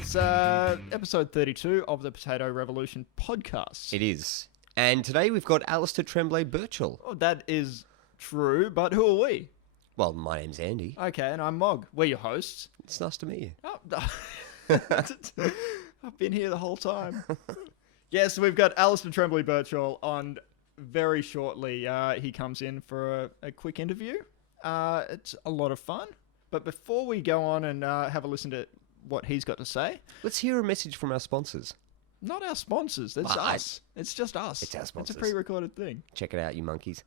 It's episode 32 of the Potato Revolution podcast. It is. And today we've got Alasdair Tremblay-Birchall. Oh, that is true, but who are we? Well, my name's Andy. Okay, and I'm Mog. We're your hosts. It's nice to meet you. Oh, I've been here the whole time. Yes, we've got Alasdair Tremblay-Birchall on very shortly. He comes in for a quick interview. It's a lot of fun. But before we go on and have a listen to what he's got to say... Let's hear a message from our sponsors. Not our sponsors. It's us. It's just us. It's our sponsors. It's a pre-recorded thing. Check it out, you monkeys.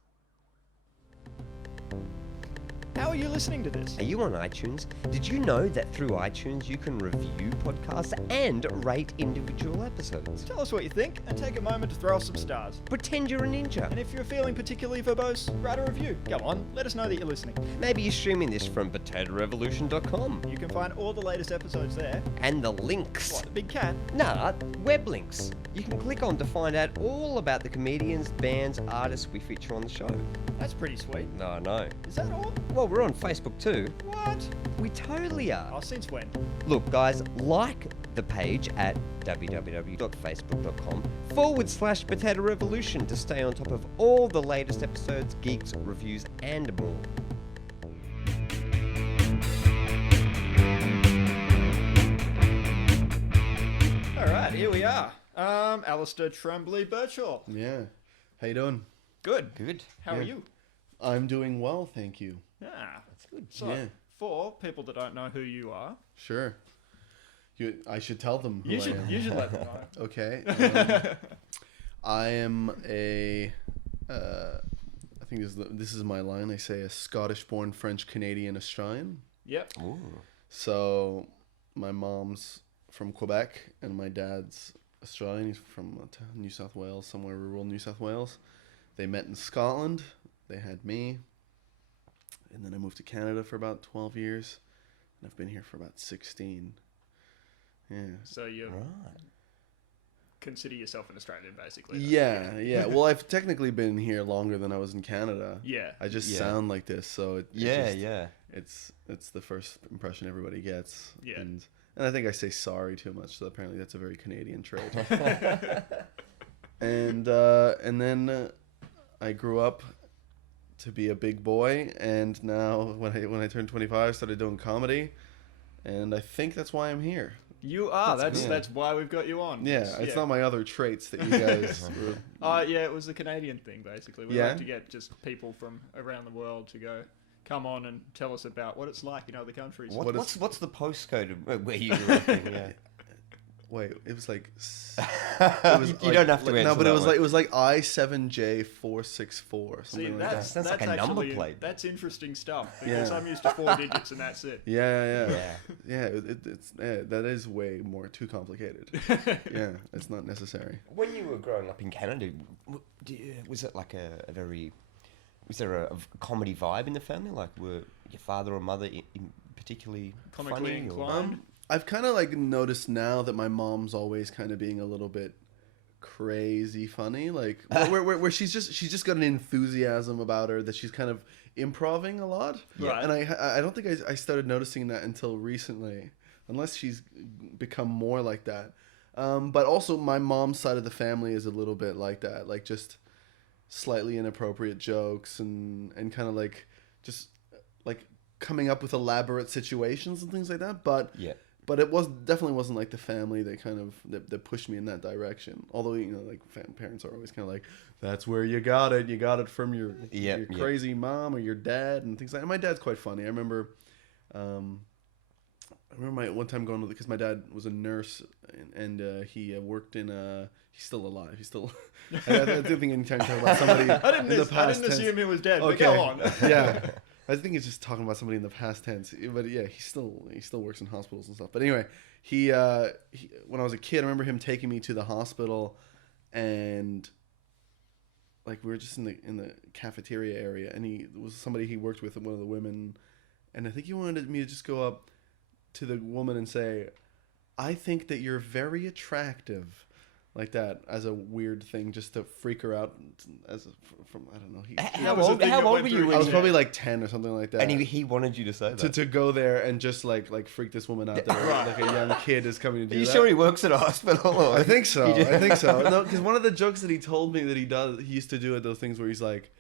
How are you listening to this? Are you on iTunes? Did you know that through iTunes you can review podcasts and rate individual episodes? Tell us what you think and take a moment to throw us some stars. Pretend you're a ninja. And if you're feeling particularly verbose, write a review. Go on, let us know that you're listening. Maybe you're streaming this from potatorevolution.com. You can find all the latest episodes there. And the links. What, the big cat? Nah, web links. You can click on to find out all about the comedians, bands, artists we feature on the show. That's pretty sweet. No, no. Is that all? Well, we're on Facebook too. What? We totally are. Oh, since when? Look, guys, like the page at www.facebook.com/Potato Revolution to stay on top of all the latest episodes, geeks, reviews, and more. All right, here we are. Alasdair Tremblay-Birchall. Yeah. How you doing? Good. Good. How are you? I'm doing well, thank you. Ah, That's good. so Yeah. for people that don't know who you are, Sure. I should tell them who you I should am. let them know. Okay. I am a. I think this is my line. I say a Scottish-born French-Canadian Australian. Yep. Ooh. So my mom's from Quebec and my dad's Australian. He's from New South Wales, somewhere rural New South Wales. They met in Scotland. They had me. And then I moved to Canada for about 12 years. And I've been here for about 16. Yeah. So you Right. consider yourself an Australian, basically. Yeah. Well, I've technically been here longer than I was in Canada. Yeah. I just Yeah. sound like this, so Yeah. it's the first impression everybody gets. Yeah. And I think I say sorry too much, so apparently that's a very Canadian trait. and then I grew up to be a big boy, and now when I turned 25, I started doing comedy, and I think that's why I'm here. You are. That's That's why we've got you on. Yeah, it's not my other traits that you guys. Yeah, it was the Canadian thing, basically. We like to get just people from around the world to come on and tell us about what it's like in other countries. What's the postcode of where you grew up in? Yeah. Wait, it was like. You don't have to answer No, but that it was like I7J464. See, Something like that's, that. Sounds like that's a number actually, plate. That's interesting stuff, because Yeah. I'm used to 4 digits and that's it. Yeah. Yeah. That is way more too complicated. Yeah, it's not necessary. When you were growing up in Canada, was it like was there a comedy vibe in the family? Like, were your father or mother particularly Comically funny? inclined? I've kind of like noticed now that my mom's always kind of being a little bit crazy funny, like where she's just got an enthusiasm about her that she's kind of improving a lot. Right. And I don't think I started noticing that until recently, unless she's become more like that. But also my mom's side of the family is a little bit like that, like just slightly inappropriate jokes and kind of like just like coming up with elaborate situations and things like that. But Yeah. But it definitely wasn't like the family that kind of that pushed me in that direction. Although, you know, like parents are always kind of like, that's where you got it. You got it from your crazy mom or your dad and things like that. And my dad's quite funny. I remember my one time going because my dad was a nurse and he worked in he's still alive. He's still. I don't think anytime you talk about somebody I didn't assume he was dead. But go on. Yeah. I think it's just talking about somebody in the past tense, but yeah, he still works in hospitals and stuff. But anyway, he when I was a kid, I remember him taking me to the hospital, and like we were just in the cafeteria area, and he was somebody he worked with, one of the women, and I think he wanted me to just go up to the woman and say, "I think that you're very attractive." like that as a weird thing just to freak her out from I don't know. How was the old, thing how that old went were you through when I was you... probably like 10 or something like that. And he wanted you to say that. to go there and just like freak this woman out that like a young kid is coming to do Are you that. sure he works at a hospital? Or... I think so. He I think so. No, because one of the jokes that he told me that he used to do at those things where he's like,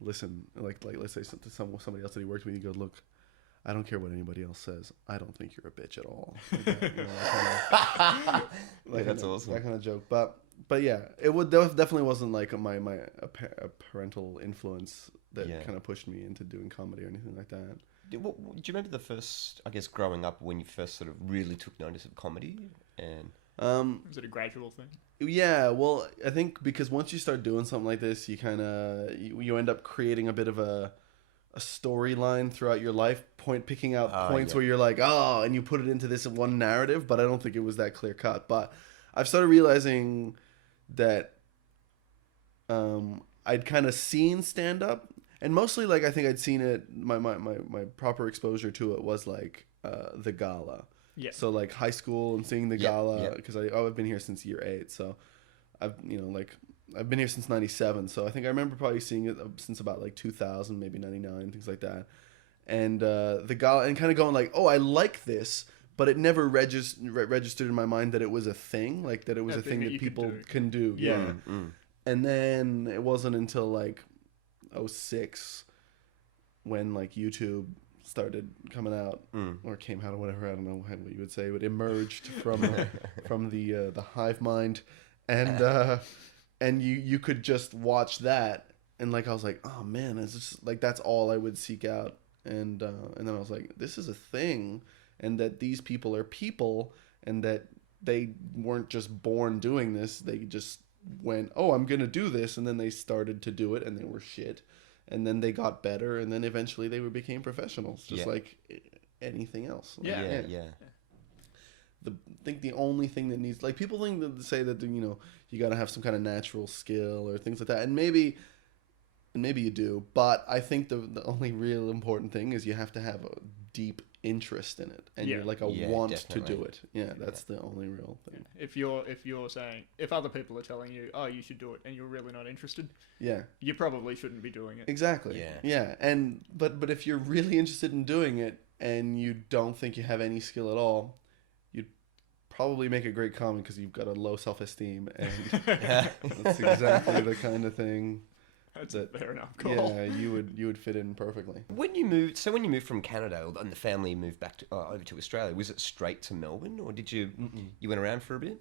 listen, like let's say to somebody else that he worked with, he goes, look, I don't care what anybody else says. I don't think you're a bitch at all. Like that, That's awesome. That kind of joke. But yeah, definitely wasn't like a parental influence that kind of pushed me into doing comedy or anything like that. Do you remember the first, I guess, growing up when you first sort of really took notice of comedy? And Was it a gradual thing? yeah, well, I think because once you start doing something like this, you kind of you end up creating a bit of a storyline throughout your life, picking out points where you're like, oh, and you put it into this one narrative. But I don't think it was that clear cut. But I've started realizing that I'd kind of seen stand up, and mostly like I think I'd seen it. My proper exposure to it was like the gala. Yeah. So like high school and seeing the gala, because I've been here since year 8, so I've been here since 97, so I think I remember probably seeing it since about like 2000, maybe 99, things like that. And the gala, and kind of going like, oh, I like this, but it never registered in my mind that it was a thing, like that it was a thing that people can do. Yeah. And then it wasn't until like 2006 when like YouTube started coming out or came out or whatever, I don't know what you would say, but emerged from the hive mind, and you could just watch that, and like I was like, oh man, it's just like that's all I would seek out, and then I was like, this is a thing, and that these people are people, and that they weren't just born doing this, they just went, oh, I'm gonna do this, and then they started to do it, and they were shit. And then they got better, and then eventually they became professionals, just like anything else. Yeah. I think the only thing that needs, like, people say that you got to have some kind of natural skill or things like that, and maybe you do, but I think the only real important thing is you have to have a deep interest in it, and you're like a want definitely. to do it. Yeah, that's the only real thing. If you're saying, if other people are telling you, oh, you should do it, and you're really not interested, Yeah. you probably shouldn't be doing it. Exactly. Yeah. And but if you're really interested in doing it and you don't think you have any skill at all, you'd probably make a great comic because you've got a low self-esteem, and that's exactly the kind of thing. That's a fair enough call. Yeah, you would fit in perfectly. When you moved from Canada and the family moved back over to Australia, was it straight to Melbourne, or did you went around for a bit?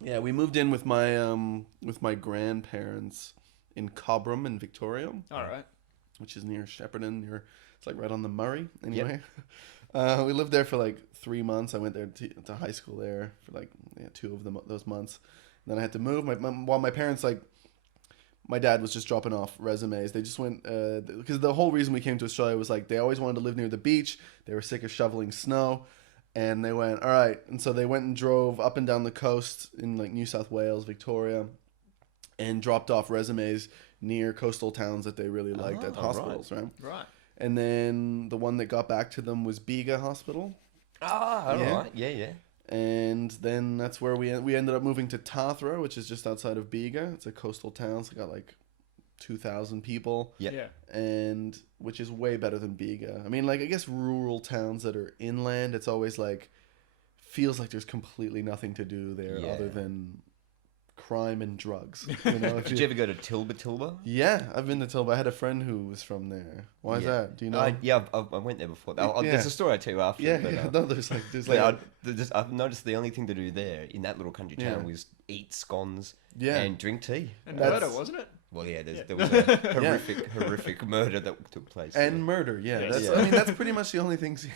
Yeah, we moved in with my grandparents in Cobram in Victoria. All right. Which is near Shepparton. It's like right on the Murray. Anyway, we lived there for like 3 months. I went there to high school there for like 2 of those months. And then I had to move. While my parents, like, my dad was just dropping off resumes. They just went because the whole reason we came to Australia was like they always wanted to live near the beach. They were sick of shoveling snow, and they went, all right. And so they went and drove up and down the coast in like New South Wales, Victoria, and dropped off resumes near coastal towns that they really liked at hospitals, right? Right. And then the one that got back to them was Bega Hospital. All right. Yeah. And then that's where we ended up moving to Tathra, which is just outside of Bega. It's a coastal town. It's got like 2,000 people. Yeah. And which is way better than Bega. I mean, like, I guess rural towns that are inland, it's always like feels like there's completely nothing to do there other than crime and drugs. Did you ever go to Tilba? Yeah, I've been to Tilba. I had a friend who was from there. Why is that? Do you know? I went there before. There's a story I'll tell you after. No, there's I've noticed the only thing to do there in that little country town was eat scones and drink tea. And murder, wasn't it? Well, there was a horrific murder that took place. And murder, I mean, that's pretty much the only things.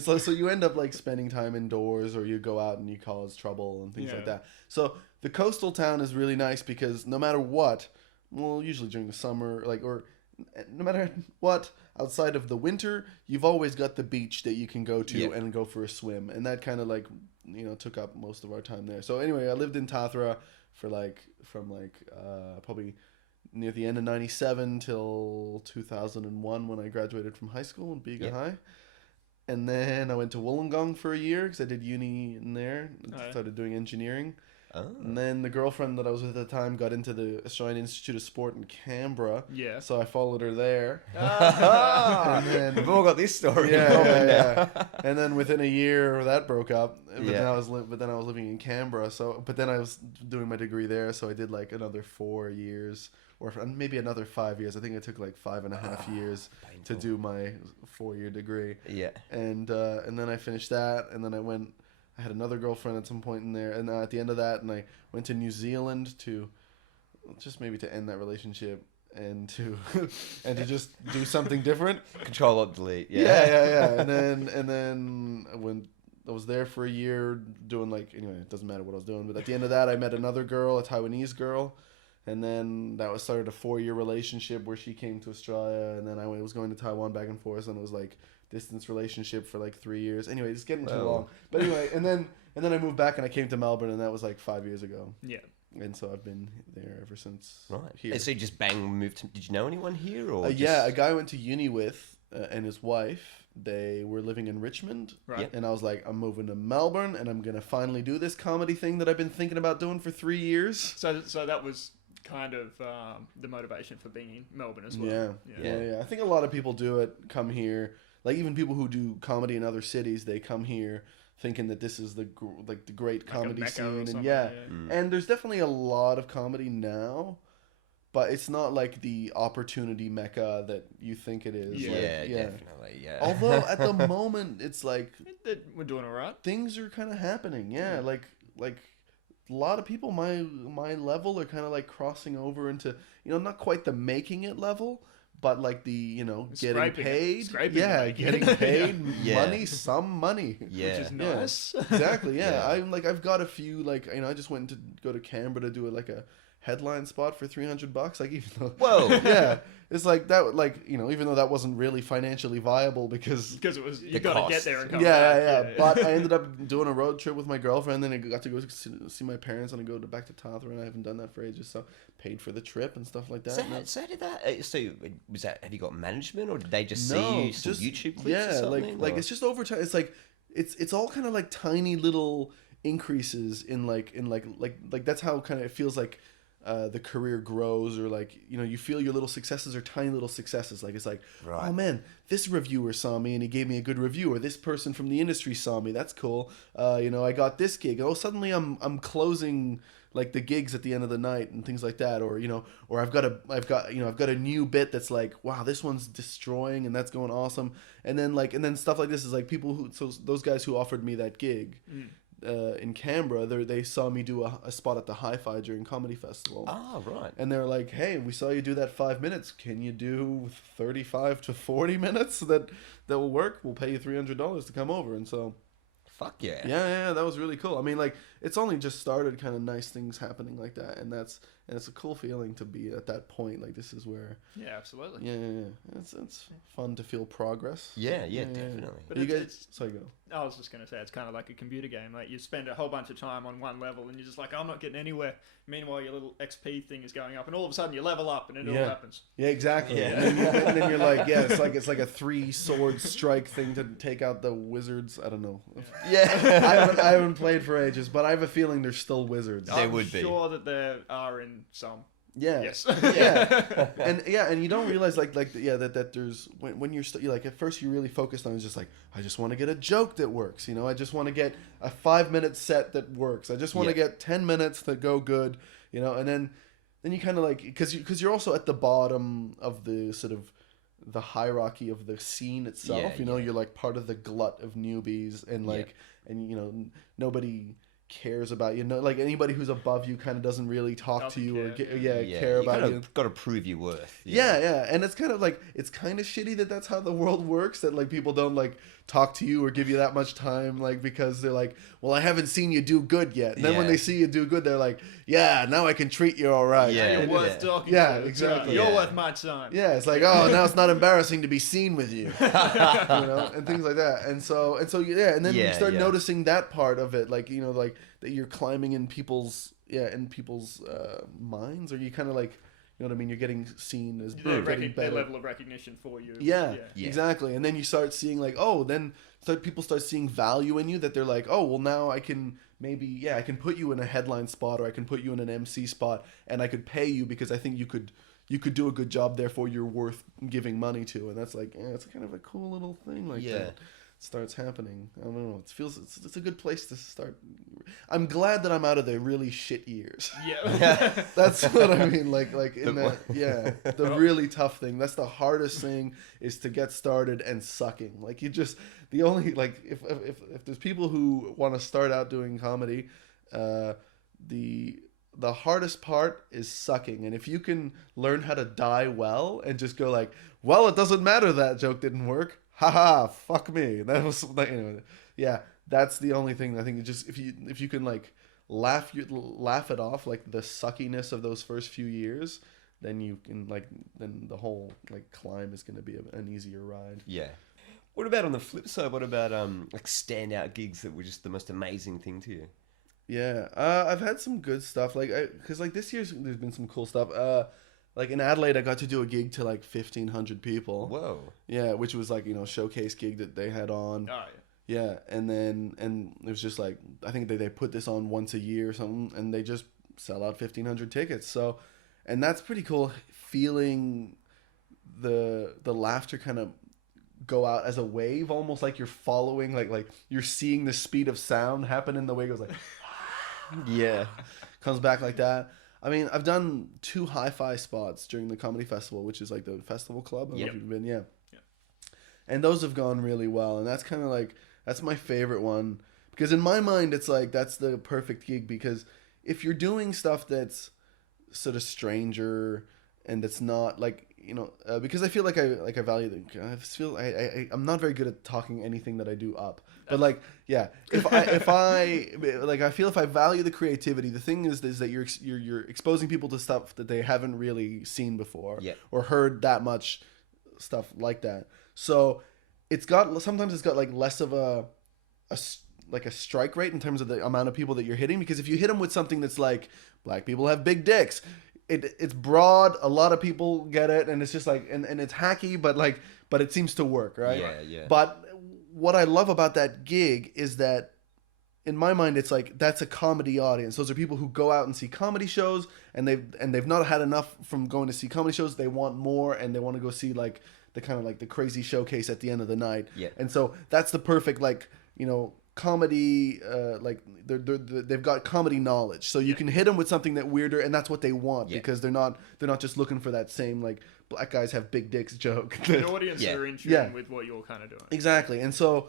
So you end up like spending time indoors, or you go out and you cause trouble and things like that. So the coastal town is really nice because no matter what, well, usually during the summer, or no matter what, outside of the winter, you've always got the beach that you can go to and go for a swim, and that kind of like took up most of our time there. So anyway, I lived in Tathra for from probably near the end of 97 till 2001 when I graduated from high school in Bega High. And then I went to Wollongong for a year because I did uni in there. Started doing engineering. Oh. And then the girlfriend that I was with at the time got into the Australian Institute of Sport in Canberra. Yeah. So I followed her there. And then- we've all got this story. Yeah. And then within a year that broke up. But Yeah. then I was living in Canberra. But then I was doing my degree there, so I did like another 4 years, or maybe another 5 years. I think it took like 5.5 years to do my 4-year degree. Yeah. And then I finished that, and then I had another girlfriend at some point in there, and at the end of that, and I went to New Zealand to end that relationship and to just do something different. Control Alt Delete. Yeah. And then I was there for a year doing anyway, it doesn't matter what I was doing, but at the end of that, I met another girl, a Taiwanese girl. And then that started a 4-year relationship where she came to Australia, and then I was going to Taiwan back and forth, and it was like distance relationship for like 3 years. Anyway, it's getting too long. But anyway, and then I moved back and I came to Melbourne, and that was like 5 years ago. Yeah. And so I've been there ever since. Right. Here. And so you just moved to, did you know anyone here or? Yeah, a guy I went to uni with and his wife. They were living in Richmond. Right. Yeah. And I was like, I'm moving to Melbourne, and I'm gonna finally do this comedy thing that I've been thinking about doing for 3 years. So that was kind of the motivation for being in Melbourne as well. Yeah. I think a lot of people do it. Come here, like even people who do comedy in other cities, they come here thinking that this is the great comedy Mecca or scene, and something, yeah. Mm. And there's definitely a lot of comedy now, but it's not like the opportunity mecca that you think it is. Yeah. Like, Definitely. Yeah. Although at the moment it's like We're doing all right. things are kind of happening. Yeah, like a lot of people my level are kind of like crossing over into, not quite the making it level, but like the getting Scraping it. paid. Scraping Yeah, the making. getting paid Yeah. money, some money. Yeah. Which is Yeah. nice. Exactly. Yeah. Yeah. I've got a few I just went to go to Canberra to do a headline spot for $300. Like even though Whoa. yeah, it's like that. Even though that wasn't really financially viable because Because it was you The got to cost. get there and come yeah. back. But I ended up doing a road trip with my girlfriend, and then I got to go see my parents, and I go back to Tathra, and I haven't done that for ages, so paid for the trip and stuff like that. So did that? So was that? Have you got management, or did they just No, see you some just- YouTube clips? yeah, or something, like or? it's just over time. It's like it's all kind of like tiny little increases in that's how kind of it feels like. The career grows, or you feel your little successes are tiny little successes. Like it's like, Right. oh man, this reviewer saw me and he gave me a good review, or this person from the industry saw me. That's cool. I got this gig. Oh, suddenly I'm closing like the gigs at the end of the night and things like that, or or I've got a new bit that's like, wow, this one's destroying and that's going awesome. And then stuff like this is like those guys who offered me that gig. In Canberra, they saw me do a spot at the Hi-Fi during Comedy Festival. Oh, right. And they're like, hey, we saw you do that 5 minutes. Can you do 35 to 40 minutes? That will work. We'll pay you $300 to come over. And so, Fuck yeah. yeah, that was really cool. I mean, it's only just started kind of nice things happening like that. And it's a cool feeling to be at that point. Like, this is where, Yeah, absolutely. yeah. It's fun to feel progress. Yeah, definitely. But You it's- guys, sorry, go. I was just going to say, it's kind of like a computer game. Like, you spend a whole bunch of time on one level, and you're just like, I'm not getting anywhere. Meanwhile, your little XP thing is going up, and all of a sudden you level up, and it all happens. Yeah, exactly. Yeah. And then you're like, yeah, it's like a 3-sword strike thing to take out the wizards. I don't know. Yeah. I haven't played for ages, but I have a feeling there's still wizards. There would be. I'm sure that there are in some. Yeah. Yes. Yeah. And you don't realize that there's when you're like at first you're really focused on just like, I just want to get a joke that works, I just want to get a 5-minute set that works. I just want to get 10 minutes that go good, and then you kind of like because you're also at the bottom of the sort of the hierarchy of the scene itself. You're like part of the glut of newbies, and nobody cares about like anybody who's above you kind of doesn't really talk to you or care about you. Got to prove your worth. Yeah, and it's kind of like it's kind of shitty that that's how the world works. That like people don't like talk to you or give you that much time, like because they're like, well, I haven't seen you do good yet. And then when they see you do good, they're like, yeah, now I can treat you all right. Yeah. You're worth talking Yeah, to. exactly. You're Yeah. worth my time. Yeah, it's like, oh, now it's not embarrassing to be seen with you, and things like that. And so yeah, and then you start noticing that part of it, like like that you're climbing in people's minds, or you kind of like, you know what I mean? You're getting seen as Their getting better. level of recognition for you. Yeah, exactly. And then you start seeing like, people start seeing value in you, that they're like, oh, well, now I can maybe I can put you in a headline spot, or I can put you in an MC spot, and I could pay you because I think you could do a good job, therefore you're worth giving money to. And that's like, it's kind of a cool little thing like that starts happening. I don't know, it's a good place to start. I'm glad that I'm out of the really shit years. Yeah. That's what I mean, like in that, the really tough thing, that's the hardest thing, is to get started and sucking. Like, you just, the only, like, if there's people who want to start out doing comedy, the hardest part is sucking. And if you can learn how to die well and just go like, well, it doesn't matter that joke didn't work, haha, fuck me, that was like, anyway, that's the only thing. I think just if you can like laugh it off, like the suckiness of those first few years, then you can then the whole like climb is going to be an easier ride. Yeah. What about on the flip side? What about like standout gigs that were just the most amazing thing to you? Yeah, I've had some good stuff, like, because like this year's there's been some cool stuff. Like in Adelaide, I got to do a gig to like 1,500 people. Whoa. Yeah, which was like, showcase gig that they had on. Oh, yeah. And it was just like, I think they put this on once a year or something, and they just sell out 1,500 tickets. So, and that's pretty cool, feeling the laughter kind of go out as a wave, almost like you're following, like you're seeing the speed of sound happen in the way it goes like, yeah, comes back like that. I mean, I've done 2 hi-fi spots during the comedy festival, which is like the festival club. I don't know if you've been, yeah. And those have gone really well, and that's kind of like, that's my favorite one, because in my mind it's like that's the perfect gig, because if you're doing stuff that's sort of stranger and it's not like, because I feel like I value I'm not very good at talking anything that I do up, but like, yeah, if I like, I feel if I value the creativity, the thing is that you're exposing people to stuff that they haven't really seen before, or heard that much stuff like that. So sometimes it's got like less of a strike rate in terms of the amount of people that you're hitting, because if you hit them with something that's like, black people have big dicks, it's broad, a lot of people get it, and it's just like, and it's hacky, but it seems to work, right? Yeah. But what I love about that gig is that, in my mind, it's like, that's a comedy audience. Those are people who go out and see comedy shows, and they've not had enough from going to see comedy shows. They want more, and they want to go see like the kind of like the crazy showcase at the end of the night. Yeah. And so that's the perfect, like, comedy, like they've got comedy knowledge, so you can hit them with something that weirder, and that's what they want, because they're not just looking for that same like black guys have big dicks joke. The audience are in tune with what you're kind of doing. Exactly. And so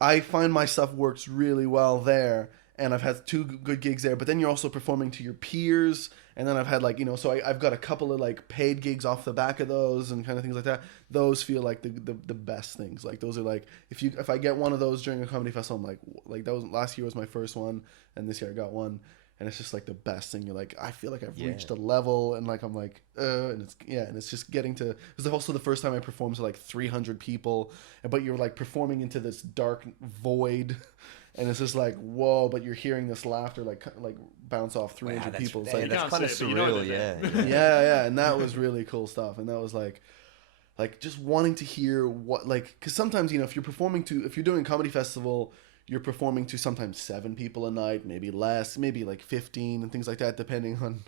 I find my stuff works really well there, and I've had 2 good gigs there, but then you're also performing to your peers, and then I've had like, so I've got a couple of like paid gigs off the back of those and kind of things like that. Those feel like the best things. Like, those are like, if I get one of those during a comedy festival, I'm like that was, last year was my first one, and this year I got one, and it's just like the best thing. You're like, I feel like I've reached a level, and like I'm like, and it's just getting to. It was also the first time I performed to like 300 people, but you're like performing into this dark void, and it's just like, whoa! But you're hearing this laughter like bounce off 300 people. It's like, that's kind of surreal, yeah, and that was really cool stuff, and that was like just wanting to hear what, like, because sometimes, if you're doing a comedy festival, you're performing to sometimes 7 people a night, maybe less, maybe like 15 and things like that, depending on,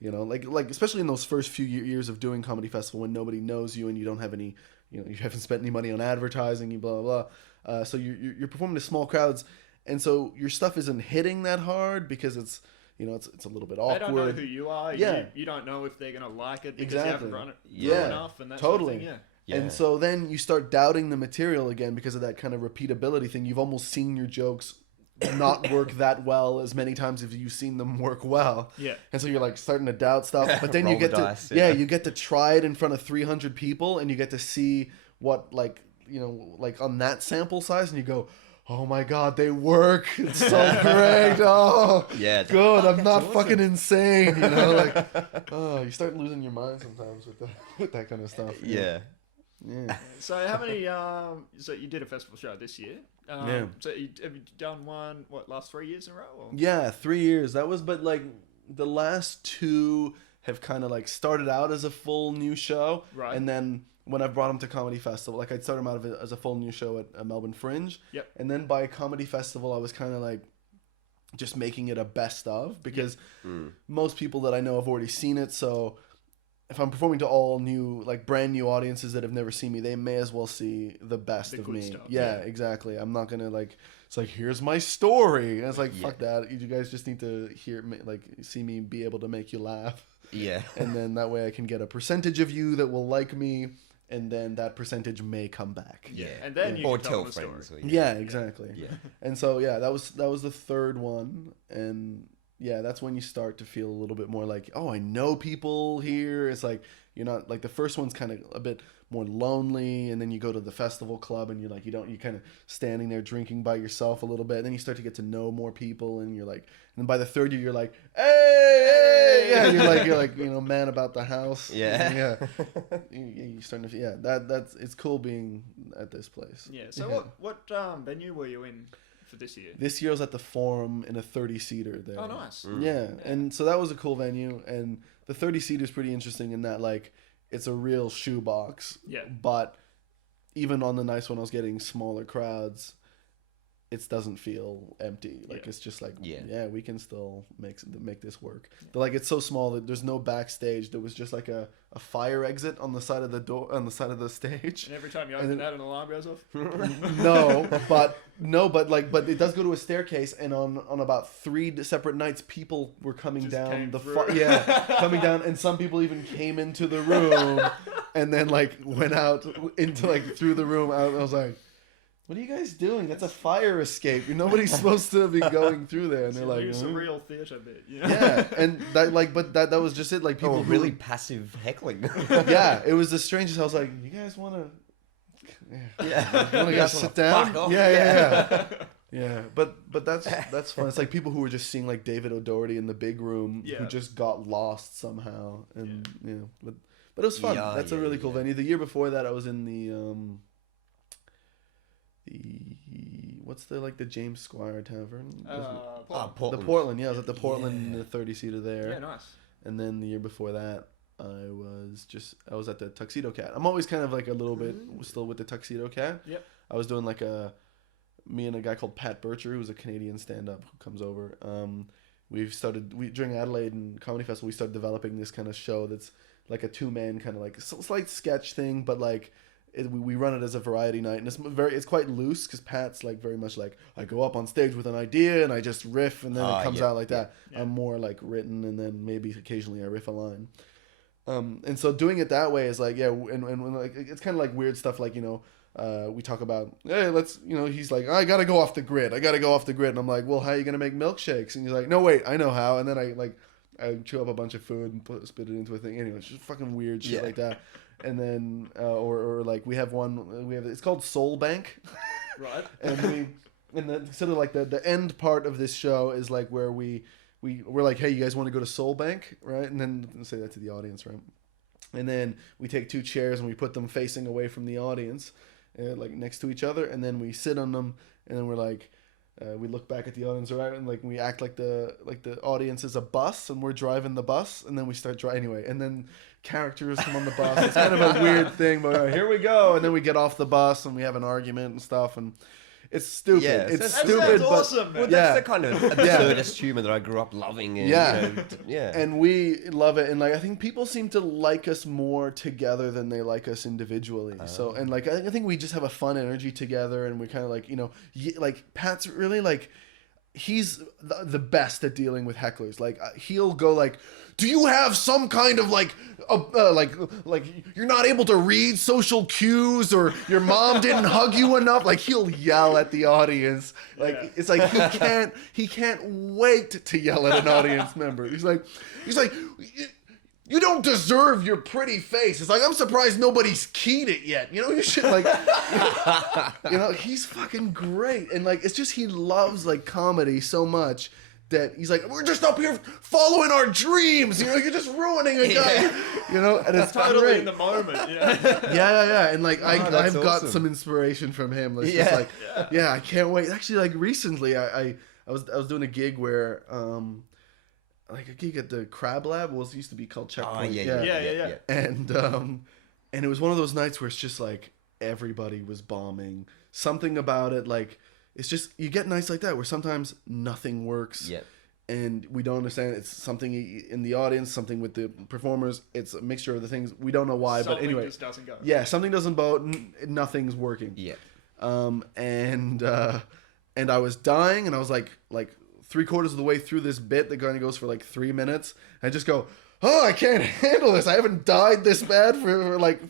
like especially in those first few years of doing comedy festival, when nobody knows you and you don't have any, you haven't spent any money on advertising, blah blah blah. So you're performing to small crowds, and so your stuff isn't hitting that hard because it's a little bit awkward. They don't know who you are. Yeah. You don't know if they're gonna like it because Exactly. you haven't run it enough, and that totally. sort of thing. Yeah. And so then you start doubting the material again because of that kind of repeatability thing. You've almost seen your jokes not work that well as many times as you've seen them work well. Yeah. And so you're like starting to doubt stuff. But then you Roll get the to dice, you get to try it in front of 300 people, and you get to see what, like, like on that sample size, and you go, oh my god, they work. It's so great. Oh, yeah, good. I'm not awesome. fucking insane. Like, you start losing your mind sometimes with that kind of stuff. Yeah. Yeah. So how many? So you did a festival show this year. Yeah. So have you done one? What, last 3 years in a row? Or? Yeah, 3 years. That was, but like the last 2 have kind of like started out as a full new show, Right. And then when I brought them to comedy festival, like I'd start them out as a full new show at Melbourne Fringe. Yep. And then by comedy festival, I was kind of like, just making it a best of, because most people that I know have already seen it. So if I'm performing to all new, like brand new audiences that have never seen me, they may as well see the best of me. stuff, yeah, exactly. I'm not gonna like, it's like, here's my story, and it's like, fuck that. You guys just need to see me be able to make you laugh. Yeah. And then that way I can get a percentage of you that will like me, and then that percentage may come back. Yeah, and then you or can tell tell them a friends. story. Yeah, exactly. Yeah. And so that was the third one, and yeah, that's when you start to feel a little bit more like, oh, I know people here. It's like, you're not like, the first one's kind of a bit more lonely, and then you go to the festival club and you're like, you're kind of standing there drinking by yourself a little bit, and then you start to get to know more people, and you're like, and by the third year you're like, hey, yeah, you're like man about the house. Yeah. You starting to that's it's cool being at this place. Yeah. So what venue were you in for this year? This year I was at the Forum in a 30-seater there. Oh, nice. Yeah, and so that was a cool venue, and the 30-seater is pretty interesting in that, like, it's a real shoebox. Yeah. But even on the nice one, I was getting smaller crowds. It doesn't feel empty. Like, it's just like, we can still make this work. But like, it's so small that there's no backstage. There was just like a fire exit on the side of the door, on the side of the stage. And every time you open that, an alarm goes off. but it does go to a staircase, and on about 3 separate nights, people were coming Just down came the through. coming down, and some people even came into the room, and then like went out into like through the room. I was like, what are you guys doing? That's a fire escape. Nobody's supposed to be going through there. And they're like, it's a real theatre bit. You know? Yeah, and that that was just it. Like, people really passive heckling. yeah, it was the strangest. I was like, you guys want to? Yeah. Want to guys sit down? Fuck off. Yeah. Yeah, but that's fun. It's like people who were just seeing like David O'Doherty in the big room who just got lost somehow, and but it was fun. Yeah, That's a really cool venue. The year before that, I was in the what's the James Squire Tavern? Portland. The Portland, I was at the Portland, the 30-seater there. Yeah, nice. And then the year before that, I was at the Tuxedo Cat. I'm always kind of like a little bit still with the Tuxedo Cat. Yep. I was doing like me and a guy called Pat Bircher, who's a Canadian stand-up who comes over. During Adelaide and Comedy Festival, we started developing this kind of show that's like a 2-man kind of like slight sketch thing, but like we run it as a variety night, and it's quite loose because Pat's like very much like, I go up on stage with an idea and I just riff, and then it comes out like that. I'm more like written, and then maybe occasionally I riff a line. And so doing it that way is like, and like, it's kind of like weird stuff, like, we talk about, hey, let's, he's like, I gotta go off the grid, and I'm like, well, how are you gonna make milkshakes? And he's like, no, wait, I know how. And then I chew up a bunch of food and spit it into a thing. Anyway, it's just fucking weird shit like that. And then or like we have it's called Soul Bank. Right. And then sort of like the end part of this show is like where we're like, hey, you guys want to go to Soul Bank, right? And then say that to the audience, right? And then we take 2 chairs and we put them facing away from the audience, like next to each other, and then we sit on them, and then we're like, we look back at the audience, right? And like we act like the audience is a bus, and we're driving the bus, and then we start driving anyway, and then characters come on the bus. It's kind of a weird thing, but here we go, and then we get off the bus and we have an argument and stuff, and it's stupid. Yeah, it's that stupid, sounds but awesome, man. Well, that's the kind of absurdist humor that I grew up loving. And, Yeah. And we love it, and like I think people seem to like us more together than they like us individually. So, and like I think we just have a fun energy together, and we kind of like, like Pat's really like, he's the best at dealing with hecklers. Like he'll go like, do you have some kind of like you're not able to read social cues, or your mom didn't hug you enough? Like he'll yell at the audience. Like it's like he can't wait to yell at an audience member. He's like you don't deserve your pretty face. It's like, I'm surprised nobody's keyed it yet. You should like, he's fucking great. And like, it's just, he loves like comedy so much that he's like, we're just up here following our dreams. You're just ruining a guy, and it's Totally great. in the moment. Yeah. Yeah. And like, I've got awesome. some inspiration from him. It's just like, I can't wait. Actually, like recently I was doing a gig where, like a gig at the Crab Lab. It used to be called Checkpoint. Yeah. And it was one of those nights where it's just like everybody was bombing. Something about it, like it's just you get nights like that where sometimes nothing works. Yeah. And we don't understand. It's something in the audience, something with the performers. It's a mixture of the things. We don't know why, Something but anyway, just doesn't go. yeah, something doesn't boat. Nothing's working. Yeah. And I was dying, and I was like 3/4 of the way through this bit that kind of goes for like 3 minutes. And I just go, oh, I can't handle this. I haven't died this bad for like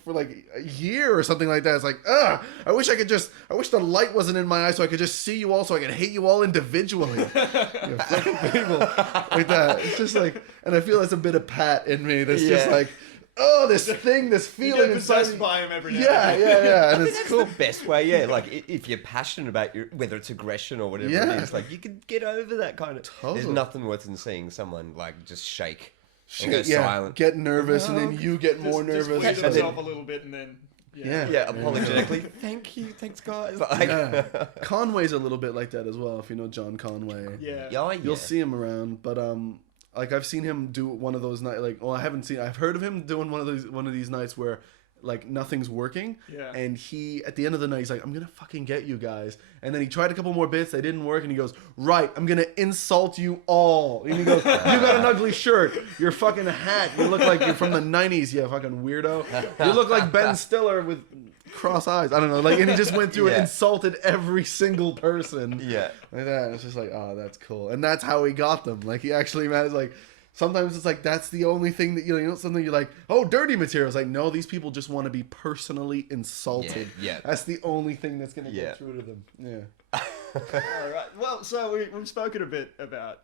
a year or something like that. It's like, I wish the light wasn't in my eyes so I could just see you all, so I could hate you all individually. Fucking people like that. It's just like, and I feel that's a bit of Pat in me. That's just like, oh, this feeling You get inside possessed me. by him every now Yeah, and then. yeah, and I it's think cool. that's the best way, yeah. Like, if you're passionate about whether it's aggression or whatever Yeah. it is, like, you can get over that kind of... Totally. There's nothing worse than seeing someone, like, just shake and go Yeah, silent. get nervous, and then you get more Just nervous. weasel and then- himself a little bit and then... Yeah. Yeah, apologetically. Thank you, thanks, guys. Like, Yeah. Conway's a little bit like that as well, if you know John Conway. Yeah. yeah. You'll see him around, but like I've seen him do one of those nights. Like, well, I've heard of him doing one of these nights where like nothing's working. Yeah. And he at the end of the night he's like, I'm gonna fucking get you guys. And then he tried a couple more bits, they didn't work, and he goes, right, I'm gonna insult you all. And he goes, you got an ugly shirt, your fucking hat, you look like you're from the 90s, you fucking weirdo. You look like Ben Stiller with cross eyes. I don't know, like, and he just went through and Yeah. insulted every single person. Yeah. Like that. And it's just like, oh, that's cool. And that's how he got them. Like, he actually managed, like, sometimes it's like, that's the only thing that, you know, something you're like, oh, dirty material. It's like, no, these people just want to be personally insulted. Yeah. That's the only thing that's going to Yeah. get through to them. Yeah. All right. Well, so we've spoken a bit about,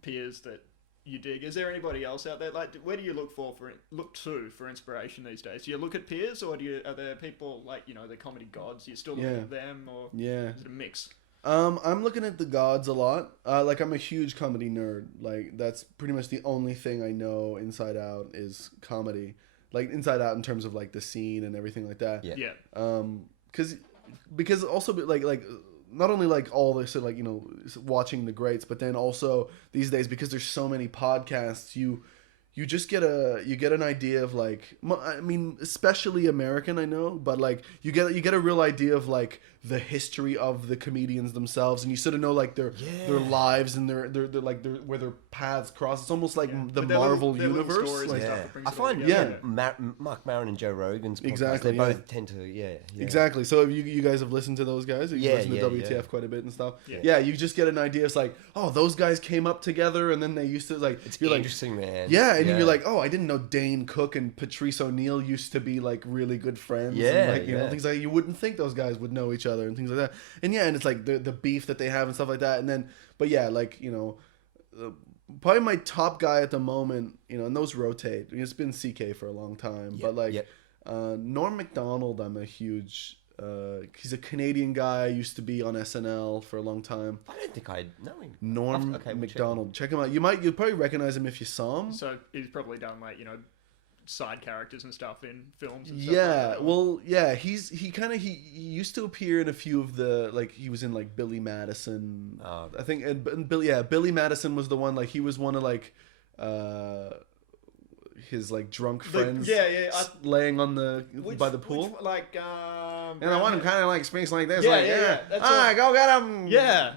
peers that you dig. Is there anybody else out there? Like, where do you look to for inspiration these days? Do you look at peers, or are there people like, you know, the comedy gods? Do you still look at them, or Yeah. is it a mix? I'm looking at the gods a lot. Like, I'm a huge comedy nerd. Like, that's pretty much the only thing I know inside out is comedy. Like, inside out in terms of, like, the scene and everything like that. Yeah. Yeah. Because also, like not only, like, all this, like, you know, watching the greats, but then also these days, because there's so many podcasts, you just get an idea of, like, I mean, especially American, I know, but, like, you get a real idea of, like, the history of the comedians themselves, and you sort of know, like, their lives and their where their paths cross. It's almost like the But they're Marvel little universe. stories Like, and stuff Yeah. that brings I it all find together. Mark Maron and Joe Rogan's podcast, Exactly, they yeah. both tend to, yeah. Exactly. So you guys have listened to those guys? You Yeah, listen to yeah, WTF yeah. quite a bit and stuff? Yeah. You just get an idea. It's like, oh, those guys came up together and then they used to, like... It's you're interesting, man. Yeah, and you're like, oh, I didn't know Dane Cook and Patrice O'Neill used to be, like, really good friends. Yeah, and, like, you know, yeah. things like... You wouldn't think those guys would know each other and things like that. And, yeah, and it's, like, the beef that they have and stuff like that. And then... But, yeah, like, you know... probably my top guy at the moment, you know, and those rotate. It's been CK for a long time. But, like... Norm Macdonald, I'm a huge... he's a Canadian guy, used to be on SNL for a long time. I don't think I know him. Norm Okay, we'll Macdonald. Check him out. You'd probably recognize him if you saw him. So he's probably done, like, you know, side characters and stuff in films and stuff. Yeah, like that. well, yeah, he used to appear in a few of the, like, he was in, like, Billy Madison. I think, and Billy Madison was the one, like, he was one of, like, his, like, drunk friends laying on by the pool. And I want him kind of like speaks like this, That's go get him. Yeah.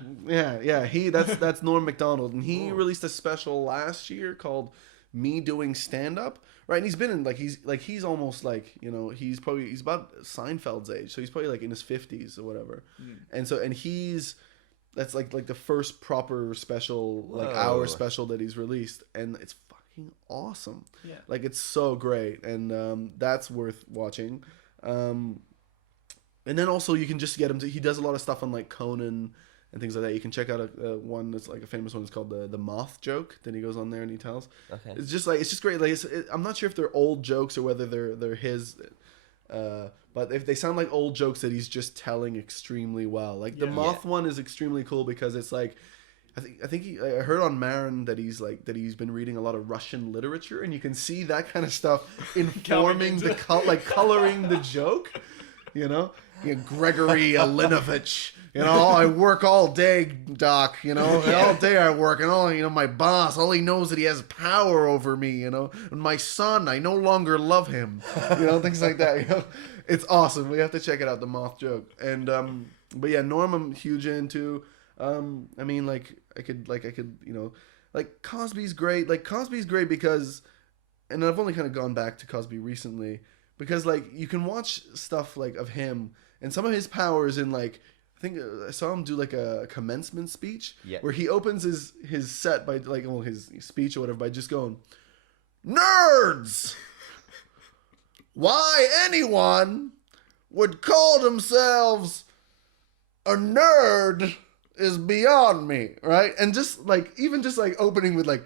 That's Norm Macdonald, and he released a special last year called Me Doing Stand Up, right? And he's been in, like, he's almost, like, you know, he's about Seinfeld's age, so he's probably, like, in his 50s or whatever, and that's like the first proper special, like, hour special that he's released, and it's fucking awesome. Yeah. Like, it's so great, and that's worth watching. And then also you can just get him to, he does a lot of stuff on, like, Conan and things like that. You can check out one that's, like, a famous one. It's called the Moth Joke. Then he goes on there and he tells. Okay. It's just great. Like, I'm not sure if they're old jokes or whether they're his, but if they sound like old jokes that he's just telling extremely well. Like, the Moth one is extremely cool because it's like, I heard on Marin that he's been reading a lot of Russian literature, and you can see that kind of stuff informing coloring the joke. You know, Gregory Alinovich. You know, I work all day, Doc. You know, all day I work, and my boss, all he knows that he has power over me. You know, and my son, I no longer love him. You know, things like that. You know, it's awesome. We have to check it out, the Moth Joke, and But yeah, Norm I'm huge into. I mean, like I could, you know, like Cosby's great. Like Cosby's great because, and I've only kind of gone back to Cosby recently because like you can watch stuff like of him and some of his powers in like. I think I saw him do like a commencement speech where he opens his set by like his speech or whatever by just going, "Nerds! Why anyone would call themselves a nerd is beyond me," right? And just like even just like opening with like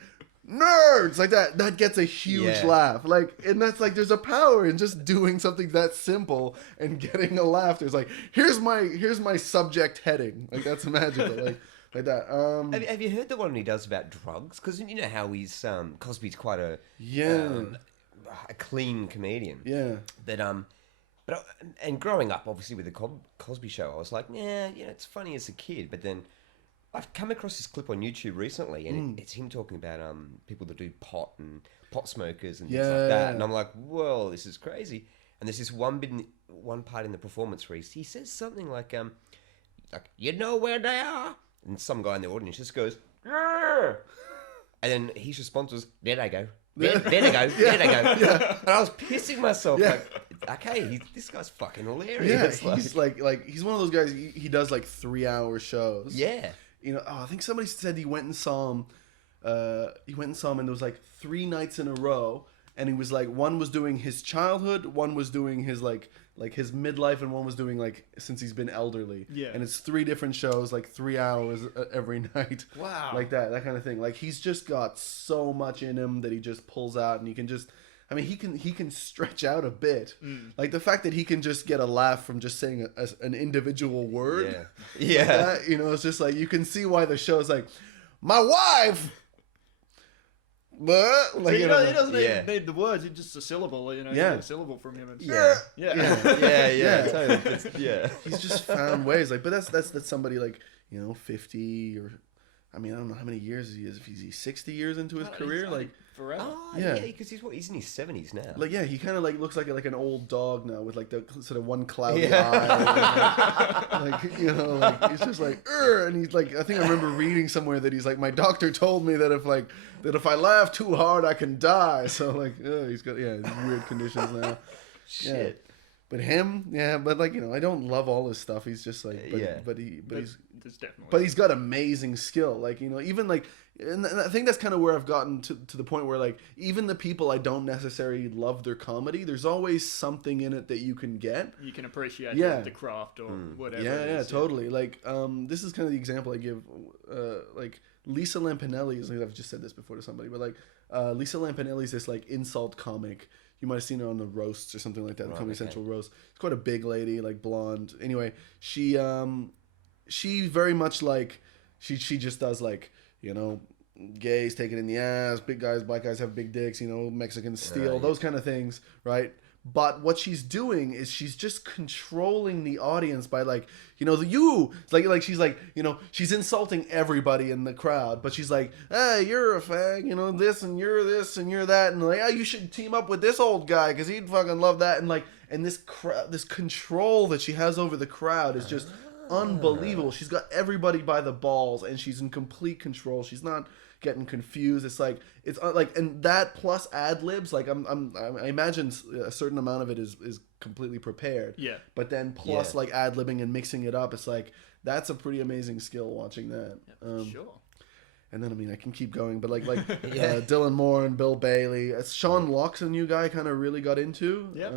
nerds like that gets a huge laugh. Like, and that's like there's a power in just doing something that simple and getting a laugh. There's like here's my subject heading. Like that's magical. like that. Have you heard the one he does about drugs? Because you know how he's Cosby's quite a clean comedian. Yeah. But and growing up, obviously with the Cosby Show, I was like, yeah, it's funny as a kid. But then I've come across this clip on YouTube recently, and it's him talking about people that do pot and pot smokers and things like that. And I'm like, whoa, this is crazy. And there's this one part in the performance where he says something like, you know where they are? And some guy in the audience just goes, "Grr!" And then his response was, there they go. There they go. There they go. Yeah. And I was pissing myself. Yeah. Like, okay, this guy's fucking hilarious. Yeah, he's like he's one of those guys. He does like 3-hour shows. Yeah. You know, I think somebody said he went and saw him. And there was like 3 nights in a row, and he was like, one was doing his childhood, one was doing his like his midlife, and one was doing like since he's been elderly. Yeah. And it's 3 different shows, like 3 hours every night. Wow. Like that kind of thing. Like he's just got so much in him that he just pulls out, and he can just. I mean, he can stretch out a bit. Like the fact that he can just get a laugh from just saying an individual word. Yeah. Like that, you know, it's just like you can see why the show's like, my wife. But like he doesn't Yeah. even need the words. It's just a syllable. You know, you Yeah. get a syllable from him. And Yeah. Yeah. Totally. Yeah. He's just found ways. Like, but that's somebody like, you know, 50 or. I mean, I don't know how many years he is. If he's 60 years into his career, like forever. Oh, Yeah. yeah, because he's in his 70s now. like yeah, he kind of like looks like an old dog now with like the sort of one cloudy eye. Like you know, like he's just like, and he's like, I think I remember reading somewhere that he's like, my doctor told me that if I laugh too hard, I can die. So like, he's got these weird conditions now. Shit. Yeah. But him, but like, you know, I don't love all his stuff. He's just like, but he's got amazing skill. Like, you know, even like, and I think that's kind of where I've gotten to the point where like, even the people I don't necessarily love their comedy, there's always something in it that you can get. You can appreciate the craft or whatever. Yeah, totally. Like, this is kind of the example I give, like Lisa Lampanelli is, like, I've just said this before to somebody, but like, Lisa Lampanelli is this like insult comic. You might have seen her on the roasts or something like that, the Comedy Central roast. It's quite a big lady, like blonde. Anyway, she very much like she just does like, you know, gays take it in the ass, big guys, black guys have big dicks, you know, Mexicans steal, those kind of things, right? But what she's doing is she's just controlling the audience by like, you know, like she's like, you know, she's insulting everybody in the crowd, but she's like, hey, you're a fag, you know, this and you're that, and like, you should team up with this old guy because he'd fucking love that, and like, and this control that she has over the crowd is just unbelievable. She's got everybody by the balls, and she's in complete control. She's not getting confused. It's like and that plus ad libs, like I imagine a certain amount of it is completely prepared. Yeah. But then plus like ad libbing and mixing it up, it's like that's a pretty amazing skill watching that. Yeah, for sure. And then I mean I can keep going, but like Dylan Moore and Bill Bailey, Sean Locke's a new guy I kind of really got into. Yeah.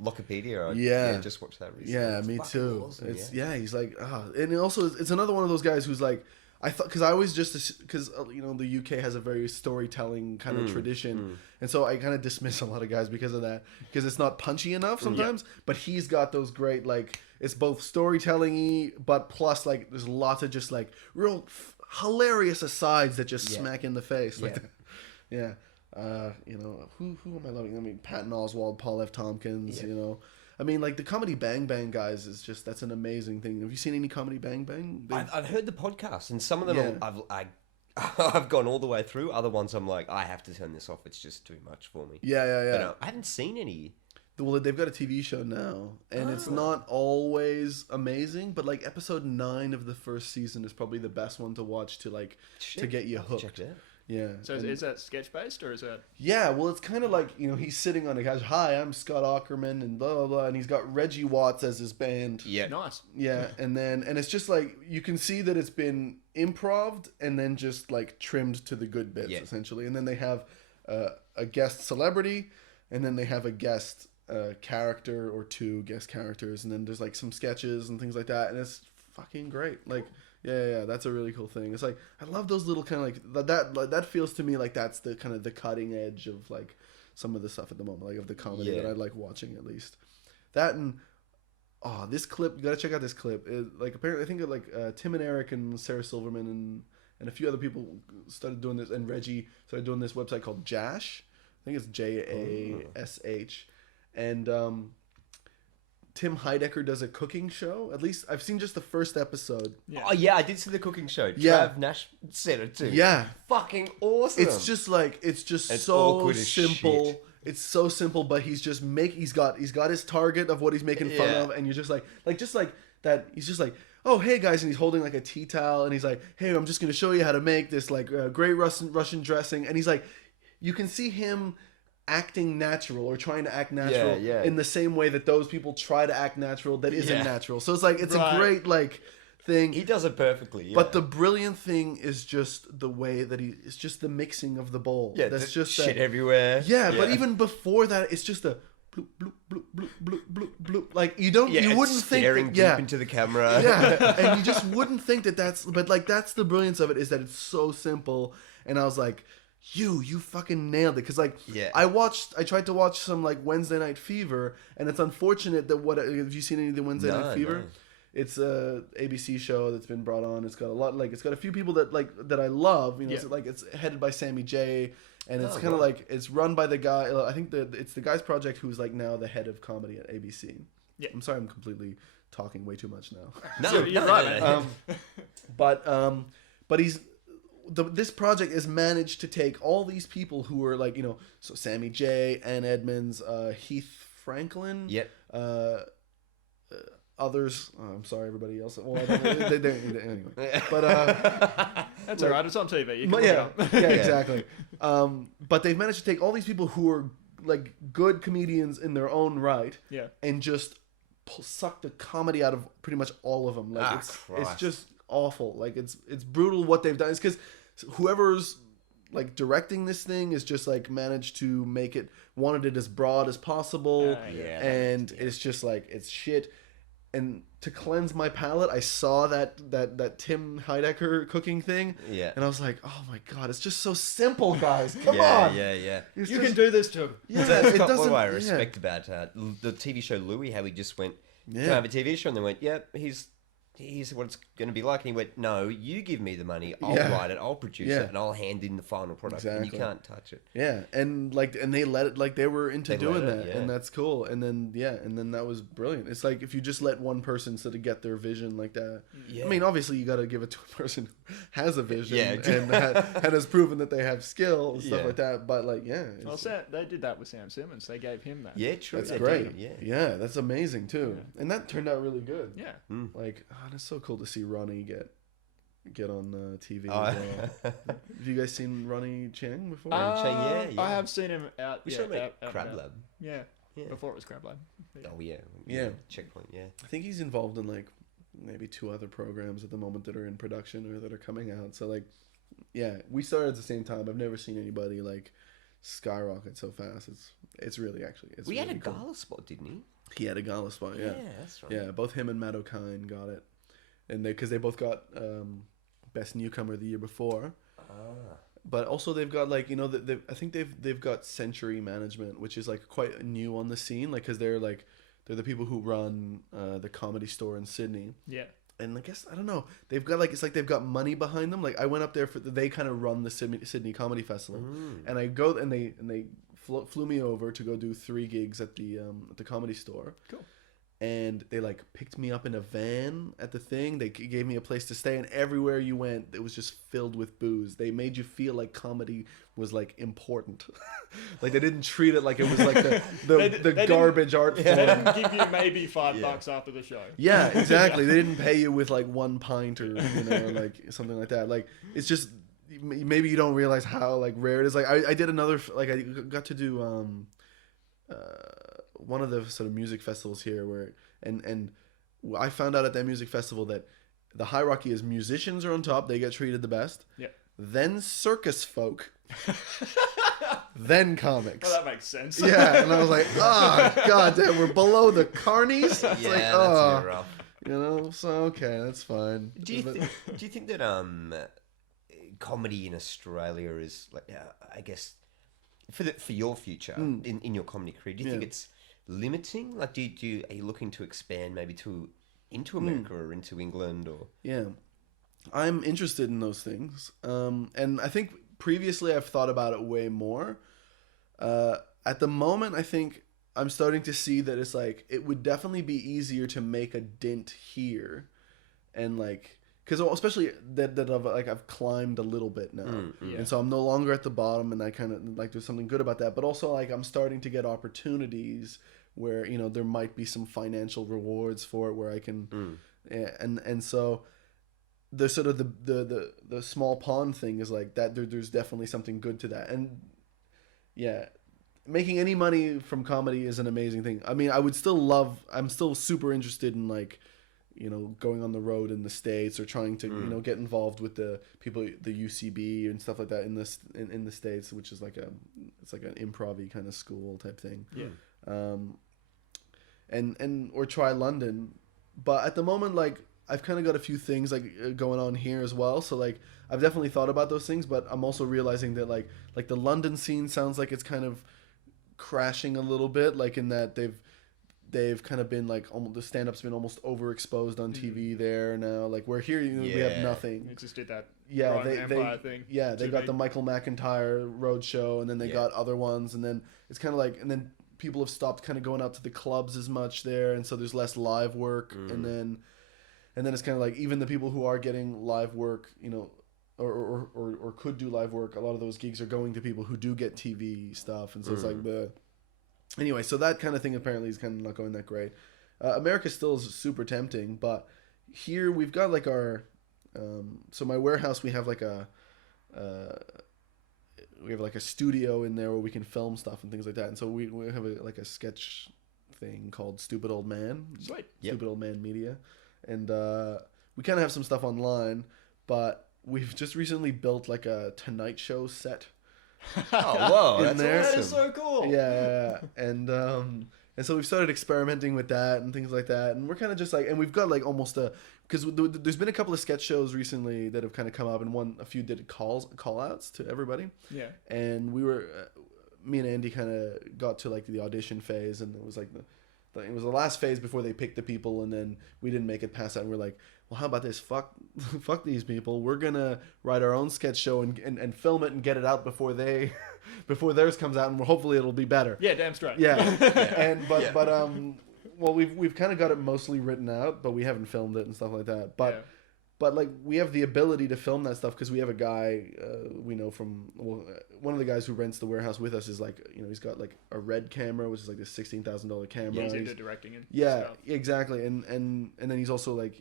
Wikipedia. I just watched that recently. Yeah, me too. Awesome, he's like, and also it's another one of those guys who's like. I thought because I always because you know the UK has a very storytelling kind of tradition, and so I kind of dismiss a lot of guys because of that, because it's not punchy enough sometimes. But he's got those great like it's both storytelling-y, but plus like there's lots of just like real hilarious asides that just smack in the face. Like you know who am I loving? I mean Patton Oswalt, Paul F. Tompkins, you know. I mean, like the Comedy Bang Bang guys is that's an amazing thing. Have you seen any Comedy Bang Bang? I've heard the podcast, and some of them I've gone all the way through. Other ones I'm like, I have to turn this off. It's just too much for me. Yeah. But I haven't seen any. well, they've got a TV show now, and it's not always amazing, but like episode 9 of the first season is probably the best one to watch to like to get you hooked. Check it out. Yeah. So is that sketch based or is that? Yeah, well, it's kind of like, he's sitting on a couch. Hi, I'm Scott Aukerman, and blah, blah, blah. And he's got Reggie Watts as his band. Yeah. Nice. Yeah, and it's just like, you can see that it's been improv'd and then just like trimmed to the good bits, essentially. And then they have a guest celebrity, and then they have a guest character or 2 guest characters. And then there's like some sketches and things like that. And it's fucking great. Like, yeah, that's a really cool thing. It's like, I love those little kind of like that feels to me like that's the kind of the cutting edge of like some of the stuff at the moment, like of the comedy that I like watching at least. That and this clip, you gotta check out this clip. Like apparently I think like Tim and Eric and Sarah Silverman and a few other people started doing this, and Reggie started doing this website called Jash. I think it's JASH, and Tim Heidecker does a cooking show. At least I've seen just the first episode. Yeah. Oh yeah, I did see the cooking show. Yeah. Trav Nash said it too. Yeah. Fucking awesome. It's just It's so awkward as simple. shit. It's so simple, but he's got his target of what he's making fun of, and you're just like that. He's just like, oh hey guys, and he's holding like a tea towel, and he's like, hey, I'm just gonna show you how to make this like great Russian dressing, and he's like, you can see him acting natural or trying to act natural in the same way that those people try to act natural that isn't natural. So it's like a great like thing. He does it perfectly. Yeah. But the brilliant thing is just the way that it's just the mixing of the bowl. Yeah, that's just shit everywhere. Yeah, but even before that, it's just a bloop bloop bloop bloop bloop bloop bloop. Like you wouldn't think staring deep into the camera. Yeah, and you just wouldn't think that's the brilliance of it, is that it's so simple. And I was like, you fucking nailed it. Because like I tried to watch some like Wednesday Night Fever, and it's unfortunate that have you seen any of the Wednesday Night Fever? No. It's a ABC show that's been brought on. It's got it's got a few people that I love. It's headed by Sammy J, and it's kind of like it's run by the guy. I think it's the guy's project who's like now the head of comedy at ABC. Yeah, I'm sorry, I'm completely talking way too much now. No, you're right. But this project has managed to take all these people who are like, so Sammy J, Ann Edmonds, Heath Franklin, others. I'm sorry, everybody else. Well, anyway, but that's all right. It's on TV. You can yeah, exactly. But they've managed to take all these people who are like good comedians in their own right, and just suck the comedy out of pretty much all of them. Like it's just awful. Like it's brutal what they've done. It's because whoever's like directing this thing is just like managed to wanted it as broad as possible, and it's just like it's shit. And to cleanse my palate, I saw that Tim Heidecker cooking thing, and I was like, oh my god, it's just so simple, guys. Come on, you can do this too. Yeah, that's what I respect about the TV show Louis, how he just went, can I have a TV show? And they went, here's what it's going to be like. And he went, no, you give me the money, I'll write it, I'll produce it, and I'll hand in the final product, and you can't touch it. Yeah, and they let it, like they were into doing that, and that's cool. And then that was brilliant. It's like if you just let one person sort of get their vision like that. I mean, obviously you got to give it to a person who has a vision and has proven that they have skill and stuff like that. But like, well, they did that with Sam Simmons. They gave him that. Yeah, true. That's great. Yeah, that's amazing too. And that turned out really good. Yeah. Like, it's so cool to see Ronnie get on TV as well. Have you guys seen Ronnie Chang before? Chang, I have seen him out. We saw him at Crab Lab. Yeah. Before it was Crab Lab. Oh yeah. Checkpoint. Yeah. I think he's involved in like maybe 2 other programs at the moment that are in production or that are coming out. So like, we started at the same time. I've never seen anybody like skyrocket so fast. It's really actually. We had a gala spot, didn't he? He had a gala spot. Yeah, that's right. Yeah, both him and Matt O'Kine got it. And because they both got best newcomer the year before, but also they've got like I think they've got Century Management, which is like quite new on the scene, like because they're the people who run the Comedy Store in Sydney. Yeah, and I guess I don't know, they've got like they've got money behind them. Like I went up there they kind of run the Sydney Comedy Festival, and I go and they flew me over to go do 3 gigs at the Comedy Store. Cool. and they like picked me up in a van at the thing. They gave me a place to stay, and everywhere you went, it was just filled with booze. They made you feel like comedy was like important. Like they didn't treat it like it was like the garbage art form. They didn't give you maybe $5 after the show. Yeah, exactly. They didn't pay you with like 1 pint or like something like that. Like it's just maybe you don't realize how like rare it is. Like I did another like I got to do one of the sort of music festivals here where and I found out at that music festival that the hierarchy is musicians are on top, they get treated the best. Yeah. Then circus folk. Then comics. Well, that makes sense. Yeah, and I was like, god damn, we're below the carnies. It's Yeah, like, that's a bit rough. So okay, that's fine. Do you think that comedy in Australia is like I guess for your future in your comedy career? Do you think it's limiting? Like, are you looking to expand maybe into America or into England or? Yeah, I'm interested in those things, and I think previously I've thought about it way more. At the moment, I think I'm starting to see that it's like it would definitely be easier to make a dent here, and like because especially that I've climbed a little bit now, and so I'm no longer at the bottom, and I kind of like there's something good about that. But also like I'm starting to get opportunities where there might be some financial rewards for it where I can, and so the sort of the small pond thing is like that. There's definitely something good to that, and yeah. Making any money from comedy is an amazing thing. I mean, I'm still super interested in like, going on the road in the States or trying to, get involved with the people, the UCB and stuff like that in the States, which is it's like an improv-y kind of school type thing. Yeah. And or try London. But at the moment, like, I've kind of got a few things like going on here as well. So like, I've definitely thought about those things, but I'm also realizing that like the London scene sounds like it's kind of crashing a little bit, like in that they've kind of been like almost the stand-up's been almost overexposed on TV there now. Like where here we have nothing. It just did that. Empire thing. Yeah, they got the Michael McIntyre roadshow, and then they got other ones, and then it's kind of like, and then people have stopped kind of going out to the clubs as much there, and so there's less live work, and then it's kind of like even the people who are getting live work, or could do live work, a lot of those gigs are going to people who do get TV stuff, and so it's like anyway, so that kind of thing apparently is kind of not going that great. America still is super tempting, but here we've got like our so my warehouse, we have like a studio in there where we can film stuff and things like that, and so we have a sketch thing called Stupid Old Man. Sweet. Stupid Old Man Media, and we kind of have some stuff online, but we've just recently built like a Tonight Show set. Oh, whoa, That is so cool. Yeah. And so we've started experimenting with that and things like that, and we're kind of just like, and we've got like almost because there's been a couple of sketch shows recently that have kind of come up, and a few did call outs to everybody. Yeah. And we were, me and Andy kind of got to like the audition phase, and it was like it was the last phase before they picked the people, and then we didn't make it past that, and we're like, well, how about this? Fuck these people. We're gonna write our own sketch show and film it and get it out before theirs comes out, and hopefully it'll be better. Yeah, damn straight. Yeah. And well, we've kind of got it mostly written out, but we haven't filmed it and stuff like that. But like we have the ability to film that stuff because we have a guy we know from one of the guys who rents the warehouse with us is like, he's got like a Red camera, which is like this $16,000 camera. Yeah, he's into directing and stuff. stuff. Exactly. And then he's also like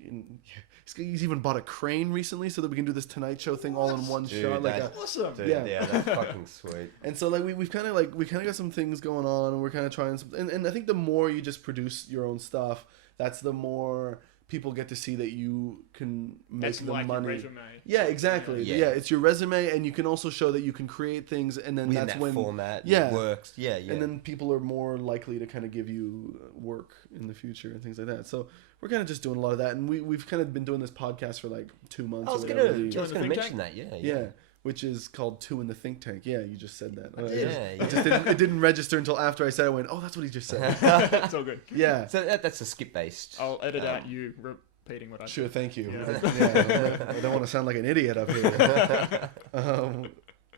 he's even bought a crane recently so that we can do this Tonight Show thing all in one shot. Like awesome. Dude, yeah, that's fucking sweet. And so like we kind of got some things going on, and we're kind of trying some, and I think the more you just produce your own stuff, that's the more people get to see that you can make That's the like money. your resume. Yeah, exactly. Yeah. Yeah, it's your resume, and you can also show that you can create things, and then Within that's that when format yeah it works. Yeah. and then people are more likely to kind of give you work in the future and things like that. So we're kind of just doing a lot of that, and we've kind of been doing this podcast for like 2 months. I was or gonna whatever. mention that. Yeah, which is called Two in the Think Tank. Yeah, you just said that. Yeah, It didn't register until after I said it. I went, oh, that's what he just said. It's all good. Yeah. So that's a skip based. I'll edit out you repeating what I Sure, said. thank you. Yeah. I don't want to sound like an idiot up here.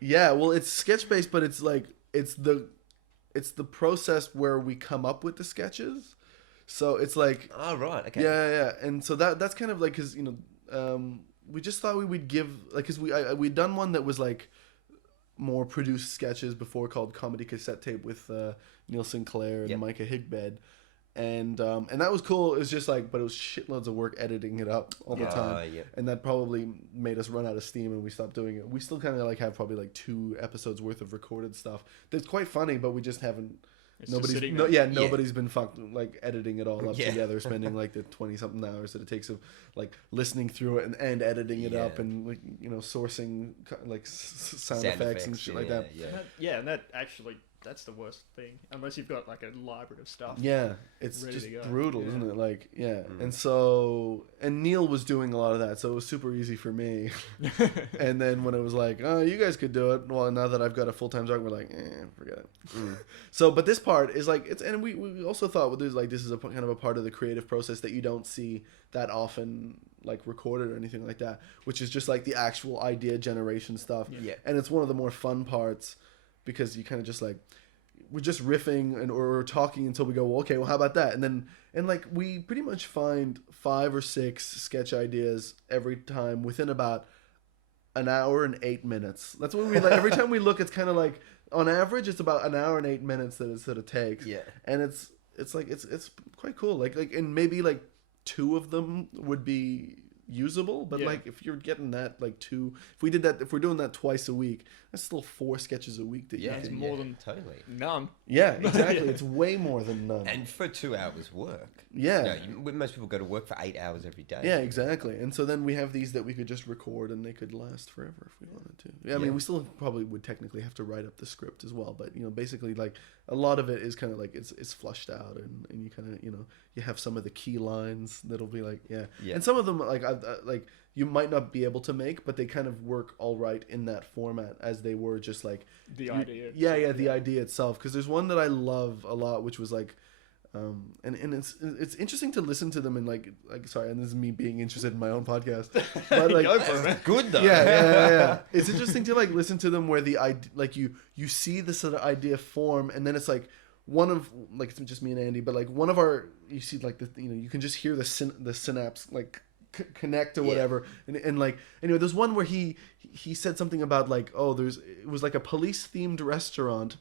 Yeah, well, it's sketch based, but it's like it's the process where we come up with the sketches. So it's like, Oh, right. Okay. yeah. And so that's kind of like, because, we just thought we would give, like, because we'd done one that was like more produced sketches before called Comedy Cassette Tape with Neil Sinclair and Yep. Micah Higbed. And that was cool. It was just like, but it was shitloads of work editing it up all the time. Yeah. And that probably made us run out of steam and we stopped doing it. We still kind of like have probably like 2 episodes worth of recorded stuff that's quite funny, but we just haven't. It's just sitting No, there. nobody's been fucked like editing it all up Yeah. together, spending like the 20 something hours that it takes of like listening through it and editing it up Yeah. and like sourcing like sound effects and shit like that. Yeah. And that actually, that's the worst thing. Unless you've got like a library of stuff. Yeah, it's Ready just to go. brutal, Yeah. isn't it? Like, yeah. Mm. And Neil was doing a lot of that, so it was super easy for me. And then when it was like, oh, you guys could do it. Well, now that I've got a full-time job, we're like, forget it. So, but this part is like, and we also thought, well, there's like, this is kind of a part of the creative process that you don't see that often, like recorded or anything like that, which is just like the actual idea generation stuff. Yeah. And it's one of the more fun parts because you kind of just like, we're just riffing or talking until we go, well, okay, well, how about that? And like we pretty much find 5 or 6 sketch ideas every time within about an hour and 8 minutes. That's what we like. Every time we look, it's kind of like on average, it's about an hour and 8 minutes that it takes. Yeah. And it's like it's quite cool. Like and maybe like 2 of them would be usable, but Yeah. like if you're getting that like 2, if we're doing that twice a week, that's still 4 sketches a week that Yeah, you it's can. more than totally. none. Yeah, exactly. It's way more than none. And for 2 hours work. Yeah. Most people go to work for 8 hours every day. Yeah, exactly. And so then we have these that we could just record and they could last forever if we wanted to. Yeah, I mean, Yeah. we still probably would technically have to write up the script as well, but basically like a lot of it is kind of like it's flushed out and you kind of, you have some of the key lines that'll be like, yeah. Yeah. And some of them like like you might not be able to make, but they kind of work all right in that format as they were just like The idea. Yeah, the idea itself. Because there's one that I love a lot, which was like, and it's interesting to listen to them and like sorry, and this is me being interested in my own podcast, but like Go for it. Good though. yeah. It's interesting to like listen to them where the idea, like you see this sort of idea form, and then it's like one of like it's just me and Andy, but like one of our you see like the you can just hear the synapse like connect or whatever, and like anyway, there's one where he said something about like it was like a police themed restaurant,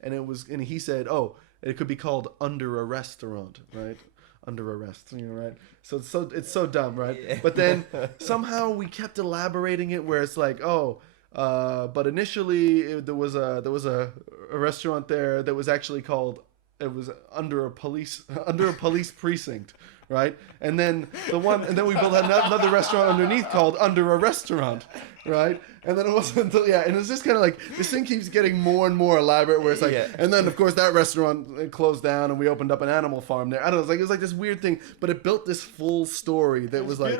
and he said it could be called Under a Restaurant, right? Under arrest, right? So it's so dumb, right? Yeah. But then somehow we kept elaborating it where it's like, but initially there was a restaurant there that was actually called, it was under a police precinct, right? And then we built another restaurant underneath called Under a Restaurant, right? And then it wasn't until and it's just kind of like this thing keeps getting more and more elaborate where it's like, and then of course that restaurant closed down and we opened up an animal farm there. I don't know, it was like this weird thing, but it built this full story that was like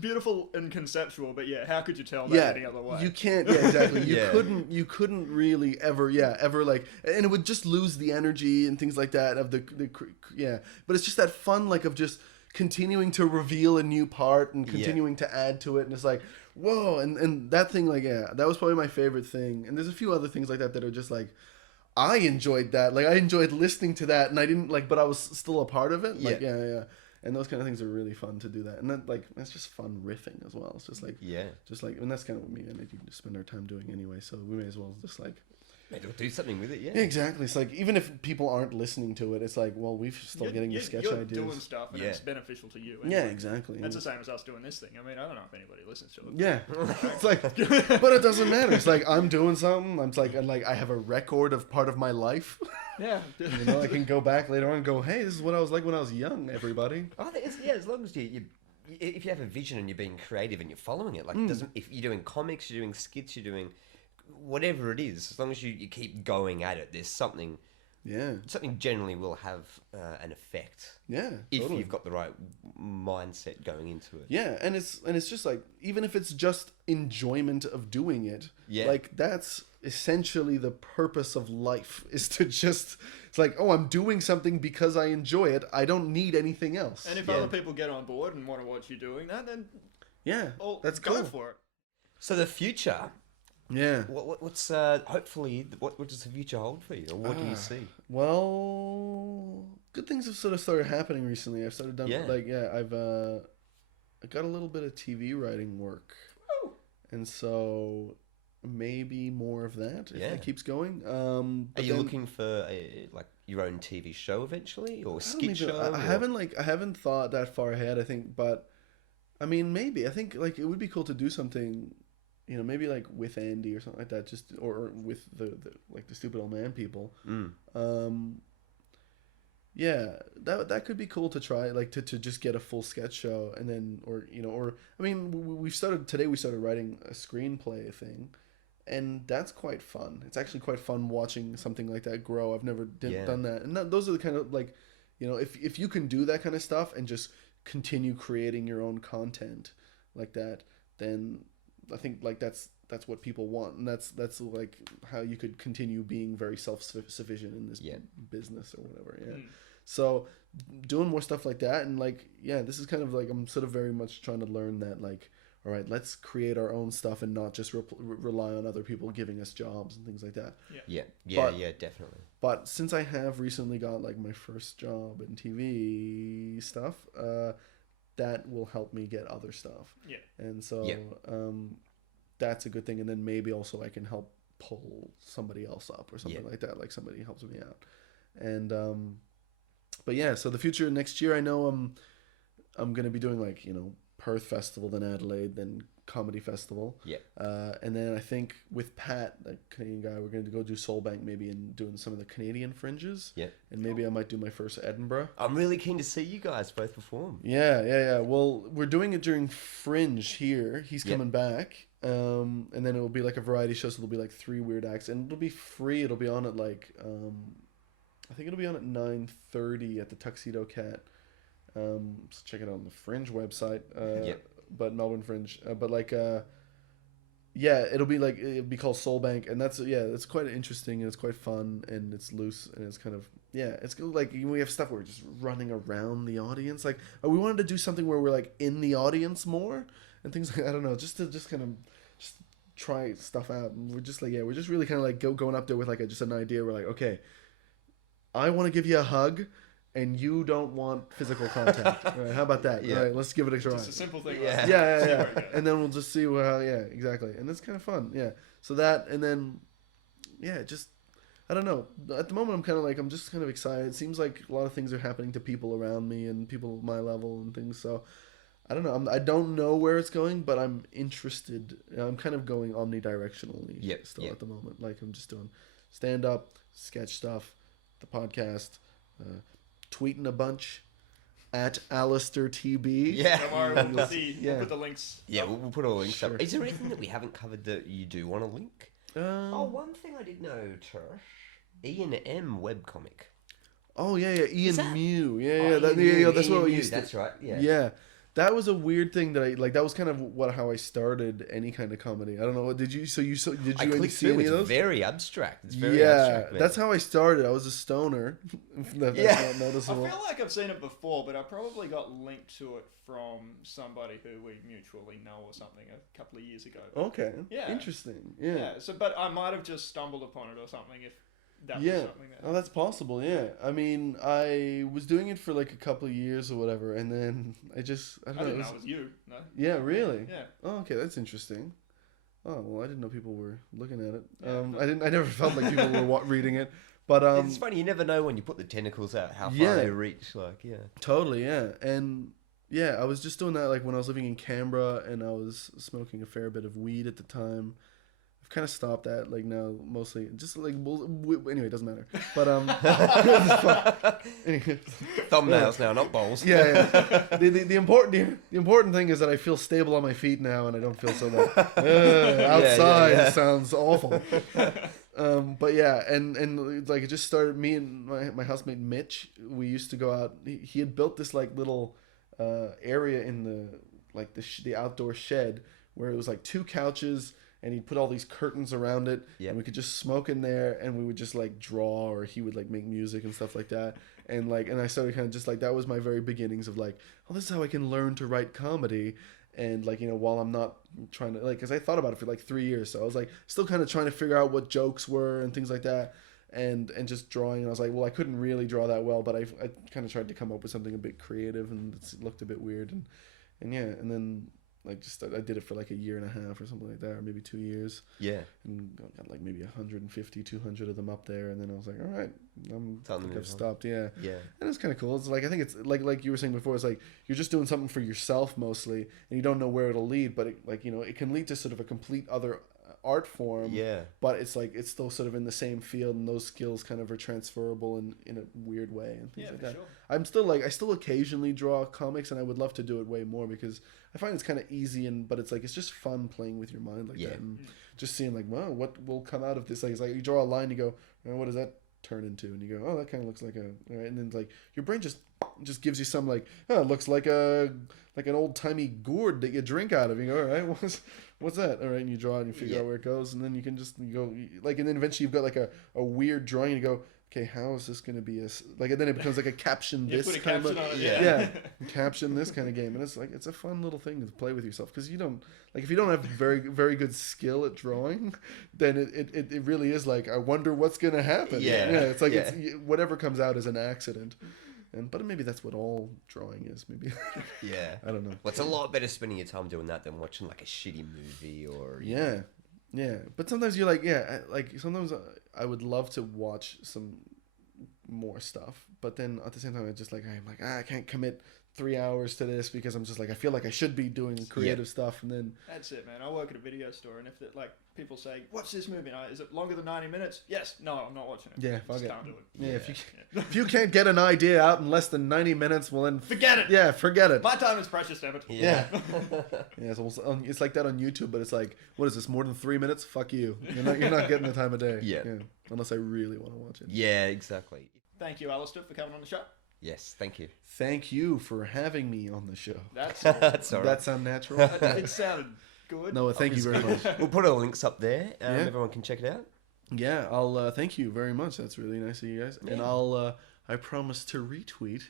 beautiful and conceptual, but how could you tell that any other way? You can't, exactly. You couldn't really ever like, and it would just lose the energy and things like that of the but it's just that fun like of just continuing to reveal a new part and continuing to add to it, and it's like, whoa, and that thing like that was probably my favorite thing. And there's a few other things like that are just like, I enjoyed that, like I enjoyed listening to that, and I didn't like, but I was still a part of it, like and those kind of things are really fun to do that, and then like it's just fun riffing as well. It's just like and that's kind of what me and Nick spend our time doing anyway, so we may as well just like Maybe we'll do something with it, Yeah, exactly. It's like, even if people aren't listening to it, it's like, well, we're still getting the sketch you're ideas. doing stuff and it's beneficial to you. Yeah, exactly. That's the same as us doing this thing. I mean, I don't know if anybody listens to it. Yeah. It's like, but it doesn't matter. It's like, I'm doing something. I'm like, I have a record of part of my life. Yeah. You know, I can go back later on and go, hey, this is what I was like when I was young, everybody. I think as long as you if you have a vision and you're being creative and you're following it, like if you're doing comics, you're doing skits, you're doing whatever it is, as long as you keep going at it, there's something generally will have an effect. Yeah, if totally. you've got the right mindset going into it. Yeah, and it's just like, even if it's just enjoyment of doing it, like that's essentially the purpose of life, is to just, it's like, oh, I'm doing something because I enjoy it. I don't need anything else. And if other people get on board and want to watch you doing that, then that's go cool. for it. So the future. Yeah. What's hopefully what does the future hold for you, or what do you see? Well, good things have sort of started happening recently. I've started done Yeah. I got a little bit of TV writing work, and so maybe more of that if it keeps going. Are you looking for like your own TV show eventually, or skit show? I haven't thought that far ahead. I think, but I mean, maybe I think like it would be cool to do something, you know, maybe like with Andy or something like that, just or with the like the Stupid Old Man people. Yeah, that could be cool to try, like to just get a full sketch show, and then I mean we started writing a screenplay thing, and that's quite fun. It's actually quite fun watching something like that grow. I've never done that, and those are the kind of like, you know, if you can do that kind of stuff and just continue creating your own content like that, then I think like that's what people want, and that's like how you could continue being very self-sufficient in this business or whatever. So doing more stuff like that, and like this is kind of like I'm sort of very much trying to learn that, like, all right, let's create our own stuff and not just rely on other people giving us jobs and things like that. Yeah, definitely. But since I have recently got like my first job in TV stuff, that will help me get other stuff. Yeah. And so that's a good thing. And then maybe also I can help pull somebody else up or something like that. Like somebody helps me out. And but yeah, so the future next year, I know I'm gonna be doing like, you know, Perth Festival, then Adelaide, then Comedy Festival. Yeah. And then I think with Pat, the Canadian guy, we're going to go do Soulbank maybe and doing some of the Canadian fringes. Yeah. And maybe I might do my first Edinburgh. I'm really keen to see you guys both perform. Yeah. Well, we're doing it during Fringe here. He's coming back. And then it will be like a variety show, so there'll be like 3 weird acts. And it'll be free. It'll be on at like, I think it'll be on at 9:30 at the Tuxedo Cat. So check it out on the Fringe website. But Melbourne Fringe. But like, it'll be called Soulbank, and it's quite interesting, and it's quite fun, and it's loose, and it's kind of it's like we have stuff where we're just running around the audience. Like we wanted to do something where we're like in the audience more and things like, I don't know, just kind of try stuff out. And we're just like we're just really kind of like going up there with like just an idea. We're like, okay, I want to give you a hug, and you don't want physical contact. Right, how about that? All right, let's give it a try. It's a simple thing. Yeah. And then we'll just see how. Yeah, exactly. And it's kind of fun. Yeah. So that, and then, just, I don't know. At the moment, I'm just kind of excited. It seems like a lot of things are happening to people around me and people my level and things. So, I don't know. I don't know where it's going, but I'm interested. I'm kind of going omnidirectionally still at the moment. Like I'm just doing stand up, sketch stuff, the podcast, tweeting a bunch at Alasdair TB. Yeah. Don't worry, we'll see. We'll put the links. Yeah, we'll put all the links up. Is there anything that we haven't covered that you do want to link? One thing I did know, Ian M. webcomic. Oh, yeah. Ian Mew. Yeah. That's what we used to. That's right. Yeah. Yeah. That was a weird thing that I like. That was kind of how I started any kind of comedy. I don't know. Did you? Did you see any of those? It's very abstract. It's very abstract. Man. That's how I started. I was a stoner. That's not noticeable. I feel like I've seen it before, but I probably got linked to it from somebody who we mutually know or something a couple of years ago. Okay. Yeah. Interesting. Yeah. So, but I might have just stumbled upon it or something. If that was something that... Oh, that's possible. Yeah. I mean, I was doing it for like a couple of years or whatever, and then I don't know. I didn't know it was you. No. Yeah. Really. Yeah. Oh, okay. That's interesting. Oh well, I didn't know people were looking at it. I never felt like people were reading it. But it's funny. You never know when you put the tentacles out how far they reach. Like Totally. Yeah. And I was just doing that like when I was living in Canberra, and I was smoking a fair bit of weed at the time. I've kind of stopped that like now, mostly just like anyway, it doesn't matter. But thumbnails now, not bowls. Yeah. The important thing is that I feel stable on my feet now, and I don't feel so bad. Outside sounds awful. But and like it just started. Me and my housemate Mitch, we used to go out. He had built this like little area in the outdoor shed where it was like 2 couches. And he'd put all these curtains around it, and we could just smoke in there, and we would just like draw, or he would like make music and stuff like that. And I started kind of just like, that was my very beginnings of like, oh, this is how I can learn to write comedy. And like, while I'm not trying to like, cause I thought about it for like 3 years. So I was like still kind of trying to figure out what jokes were and things like that. and just drawing. And I was like, well, I couldn't really draw that well, but I kind of tried to come up with something a bit creative, and it looked a bit weird. And yeah, and then like I did it for like a year and a half or something like that, or maybe 2 years. Yeah. And got like maybe 150, 200 of them up there, and then I was like, all right, I've stopped. Yeah. Yeah. And it's kind of cool. It's like, I think it's like you were saying before, it's like you're just doing something for yourself mostly, and you don't know where it'll lead, but it can lead to sort of a complete other art form. Yeah. But it's like it's still sort of in the same field, and those skills kind of are transferable in a weird way and things like that. Sure. I still occasionally draw comics, and I would love to do it way more because I find it's kind of easy, but it's like it's just fun playing with your mind like that, and just seeing like, wow, what will come out of this? Like it's like you draw a line, you go, oh, what does that turn into? And you go, oh, that kind of looks like all right, and then like your brain just gives you some like, oh, it looks like an old timey gourd that you drink out of. You go, all right, what's that? All right, and you draw it and you figure out where it goes, and then you can just go like, and then eventually you've got like a weird drawing, and you go, okay, how is this going to be and then it becomes like a caption this put a kind caption of on it, yeah caption this kind of game, and it's like it's a fun little thing to play with yourself, because you don't like, if you don't have very very good skill at drawing, then it really is like, I wonder what's going to happen. It's like it's whatever comes out is an accident. But maybe that's what all drawing is. Maybe. Yeah. I don't know. Well, it's a lot better spending your time doing that than watching like a shitty movie or. Yeah. Yeah. But sometimes you're like, like sometimes I would love to watch some more stuff, but then at the same time, I'm like, I can't commit 3 hours to this because I'm just like, I feel like I should be doing creative stuff, and then that's it, man. I work at a video store, and if like people say, "Watch this movie," is it longer than 90 minutes? Yes. No, I'm not watching it. Yeah, just can't do it. Yeah, if you can't get an idea out in less than 90 minutes, well then forget it. Yeah, forget it. My time is precious, damn it. Yeah. Yeah, it's like that on YouTube, but it's like, what is this? More than 3 minutes? Fuck you. You're not getting the time of day. Yeah. Unless I really want to watch it. Yeah, exactly. Thank you, Alasdair, for coming on the show. Yes, thank you. Thank you for having me on the show. That's all right. That sound natural? It sounded good. No, thank you very much. We'll put all the links up there. Everyone can check it out. Yeah, I'll thank you very much. That's really nice of you guys. Yeah. And I promise to retweet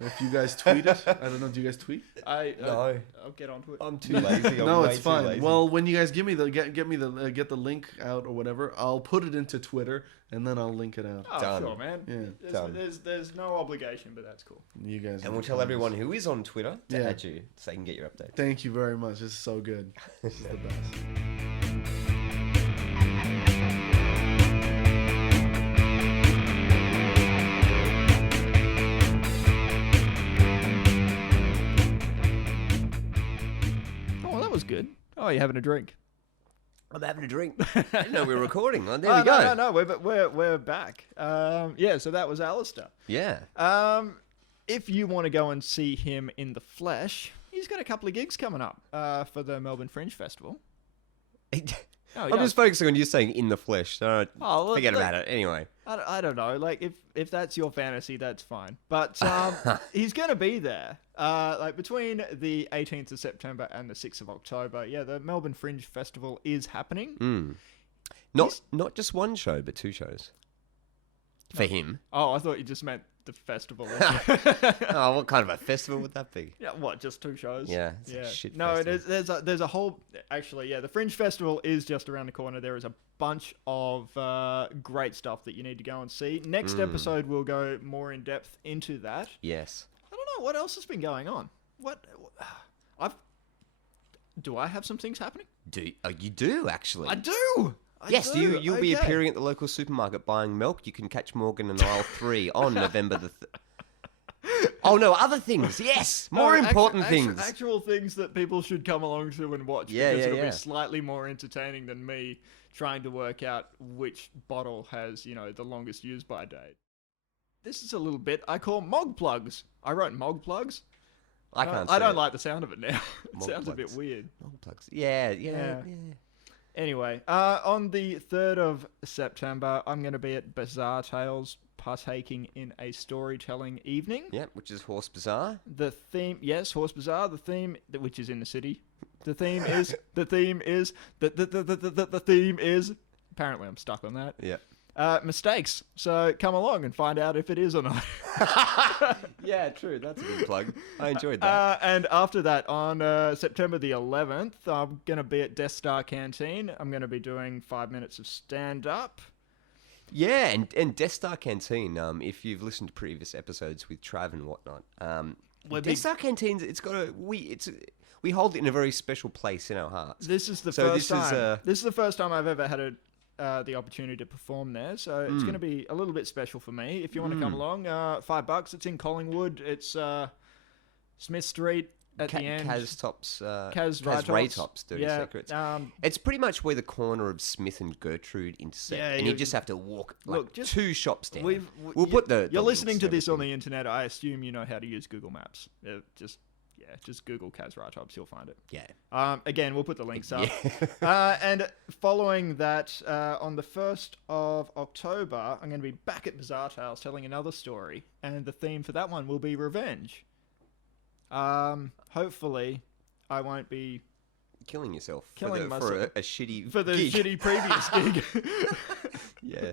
if you guys tweet it. I don't know. Do you guys tweet? No. I'll get onto it. I'm too lazy. No, it's fine. Well, when you guys give me get the link out or whatever, I'll put it into Twitter and then I'll link it out. Oh, Done. sure, man. Yeah. There's no obligation, but that's cool. You guys. And we'll tell everyone who is on Twitter to add you so they can get your update. Thank you very much. This is so good. This is the best. Was good. Oh, you're having a drink. I'm having a drink. I didn't know we were recording. Oh, there we go. No, we're back. So that was Alasdair. Yeah. If you want to go and see him in the flesh, he's got a couple of gigs coming up for the Melbourne Fringe Festival. I'm just focusing on you saying in the flesh. So forget about it. Anyway. I don't know. Like, if that's your fantasy, that's fine. But he's going to be there. Like between the 18th of September and the 6th of October. Yeah, the Melbourne Fringe Festival is happening. Not just one show, but 2 shows. For him. Oh, I thought you just meant the festival. Oh, what kind of a festival would that be? Yeah, what? Just 2 shows? Yeah. Shit festival. There's a whole. Actually, yeah, the Fringe Festival is just around the corner. There is a bunch of great stuff that you need to go and see. Next episode, we'll go more in depth into that. Yes. I don't know what else has been going on. Do I have some things happening? You do actually? I do. Yes, you'll be appearing at the local supermarket buying milk. You can catch Morgan in aisle 3 on November the. Oh no, other things. Yes, more important things. Actual things that people should come along to and watch. Yeah, because it'll be slightly more entertaining than me trying to work out which bottle has, the longest use by date. This is a little bit I call Mog plugs. I wrote Mog plugs. I can't. I don't like the sound of it now. It sounds plugs. A bit weird. Mog plugs. Yeah. Anyway, on the 3rd of September, I'm going to be at Bizarre Tales, partaking in a storytelling evening. Yeah, which is Horse Bazaar. The theme, yes, Horse Bazaar. The theme, which is in the city. The theme is. Apparently, I'm stuck on that. Yeah. Mistakes. So come along and find out if it is or not. Yeah, true. That's a good plug. I enjoyed that. And after that, on September the 11th, I'm going to be at Death Star Canteen. I'm going to be doing 5 minutes of stand-up. Yeah, and Death Star Canteen. If you've listened to previous episodes with Trav and whatnot, Death Star Canteens. We hold it in a very special place in our hearts. This is the So first this is, time. This is the first time I've ever had the opportunity to perform there, so it's going to be a little bit special for me. If you want to come along, $5. It's in Collingwood. It's Smith Street at the end. Kaz Right Ray Tops. Tops Dirty Yeah, Secrets. It's pretty much where the corner of Smith and Gertrude intersect, Yeah, and you just have to walk look, just- 2 shops down. We'll put the. You're the listening to links and this on everything. the internet. I assume you know how to use Google Maps. Just Google Kaz Right Tops. You'll find it. Yeah. Again, we'll put the links up. Yeah. And following that, on the 1st of October, I'm going to be back at Bizarre Tales telling another story. And the theme for that one will be revenge. Hopefully, I won't be Killing yourself Killing for myself. a shitty for the gig. shitty previous gig. Yeah.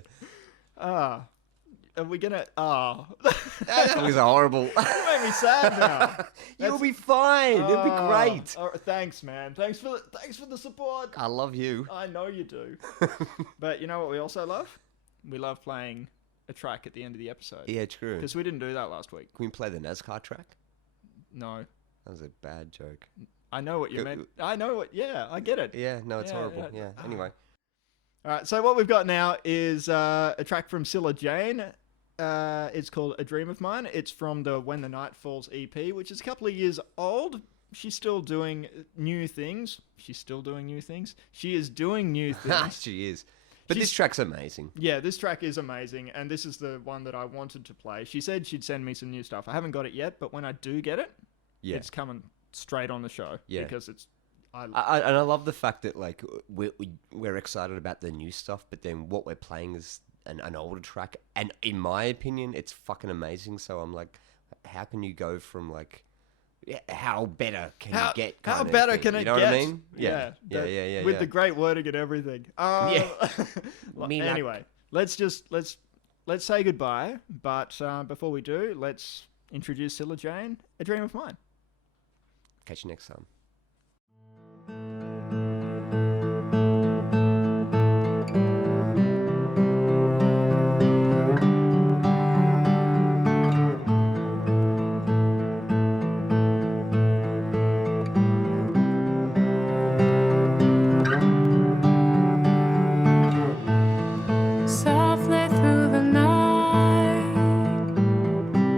Are we going to... That was horrible. You made me sad now. You'll be fine. It'll be great. Thanks, man. Thanks for the support. I love you. I know you do. But you know what we also love? We love playing a track at the end of the episode. Yeah, true. Because we didn't do that last week. Can we play the NASCAR track? No. That was a bad joke. I know what you meant. I know what... Yeah, I get it. Yeah, no, it's Yeah, horrible. yeah. Yeah, anyway. All right, so what we've got now is a track from Cilla Jane. It's called A Dream of Mine. It's from the When the Night Falls EP, which is a couple of years old. She's still doing new things. She is doing new things. She is. But this track's amazing. Yeah, this track is amazing, and this is the one that I wanted to play. She said she'd send me some new stuff. I haven't got it yet, but when I do get it, it's coming straight on the show. Yeah. Because it's... And I love the fact that like we're excited about the new stuff, but then what we're playing is an older track, and in my opinion, it's fucking amazing. So I'm like, how can you go from like, how better can you get? How better can it you know get? what I mean? Yeah. With the great wording and everything. Anyway, let's say goodbye. But before we do, let's introduce Cilla Jane, A Dream of Mine. Catch you next time. Softly through the night,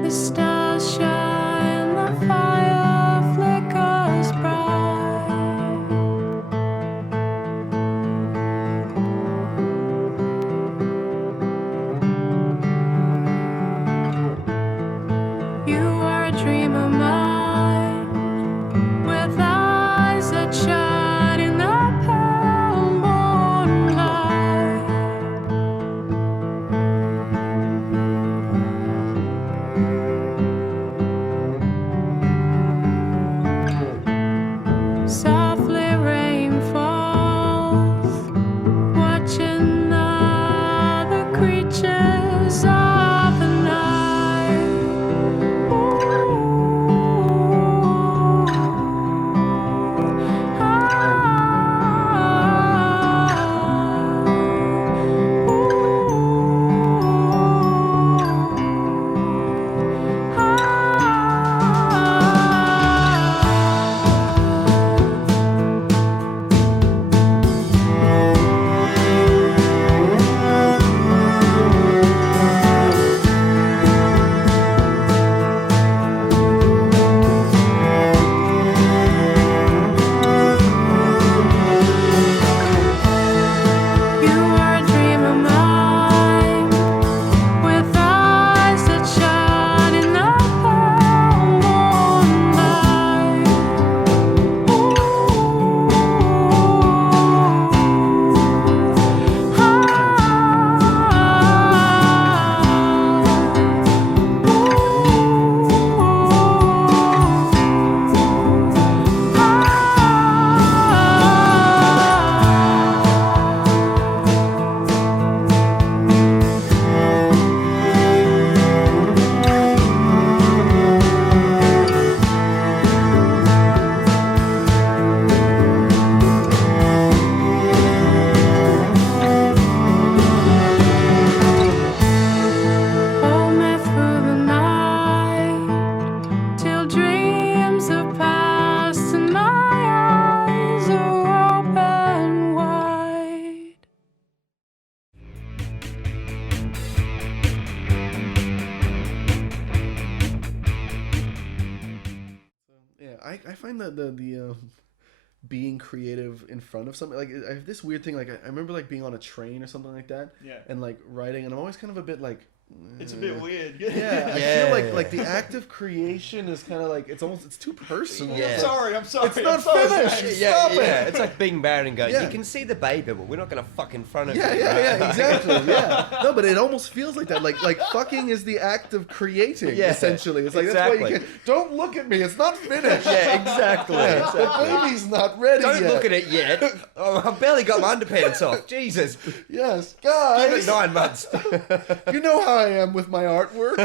the stars shine, the fire flickers bright. I find that the being creative in front of something, like I have this weird thing, like I remember like being on a train or something like that, and like writing, and I'm always kind of a bit like. It's a bit weird. Yeah, I feel like the act of creation is kind of like it's too personal. Yeah. I'm sorry. It's not finished. Stop it. It's like being married and going, you can see the baby, but we're not going to fuck in front of you. Yeah, exactly. Yeah. No, but it almost feels like that. Like fucking is the act of creating, essentially. It's like, that's why you can don't look at me, it's not finished. Yeah, exactly. The baby's not ready Don't yet. look at it yet. Oh, I've barely got my underpants off. Jesus. Yes, Give guys. it 9 months. You know how I am with my artwork.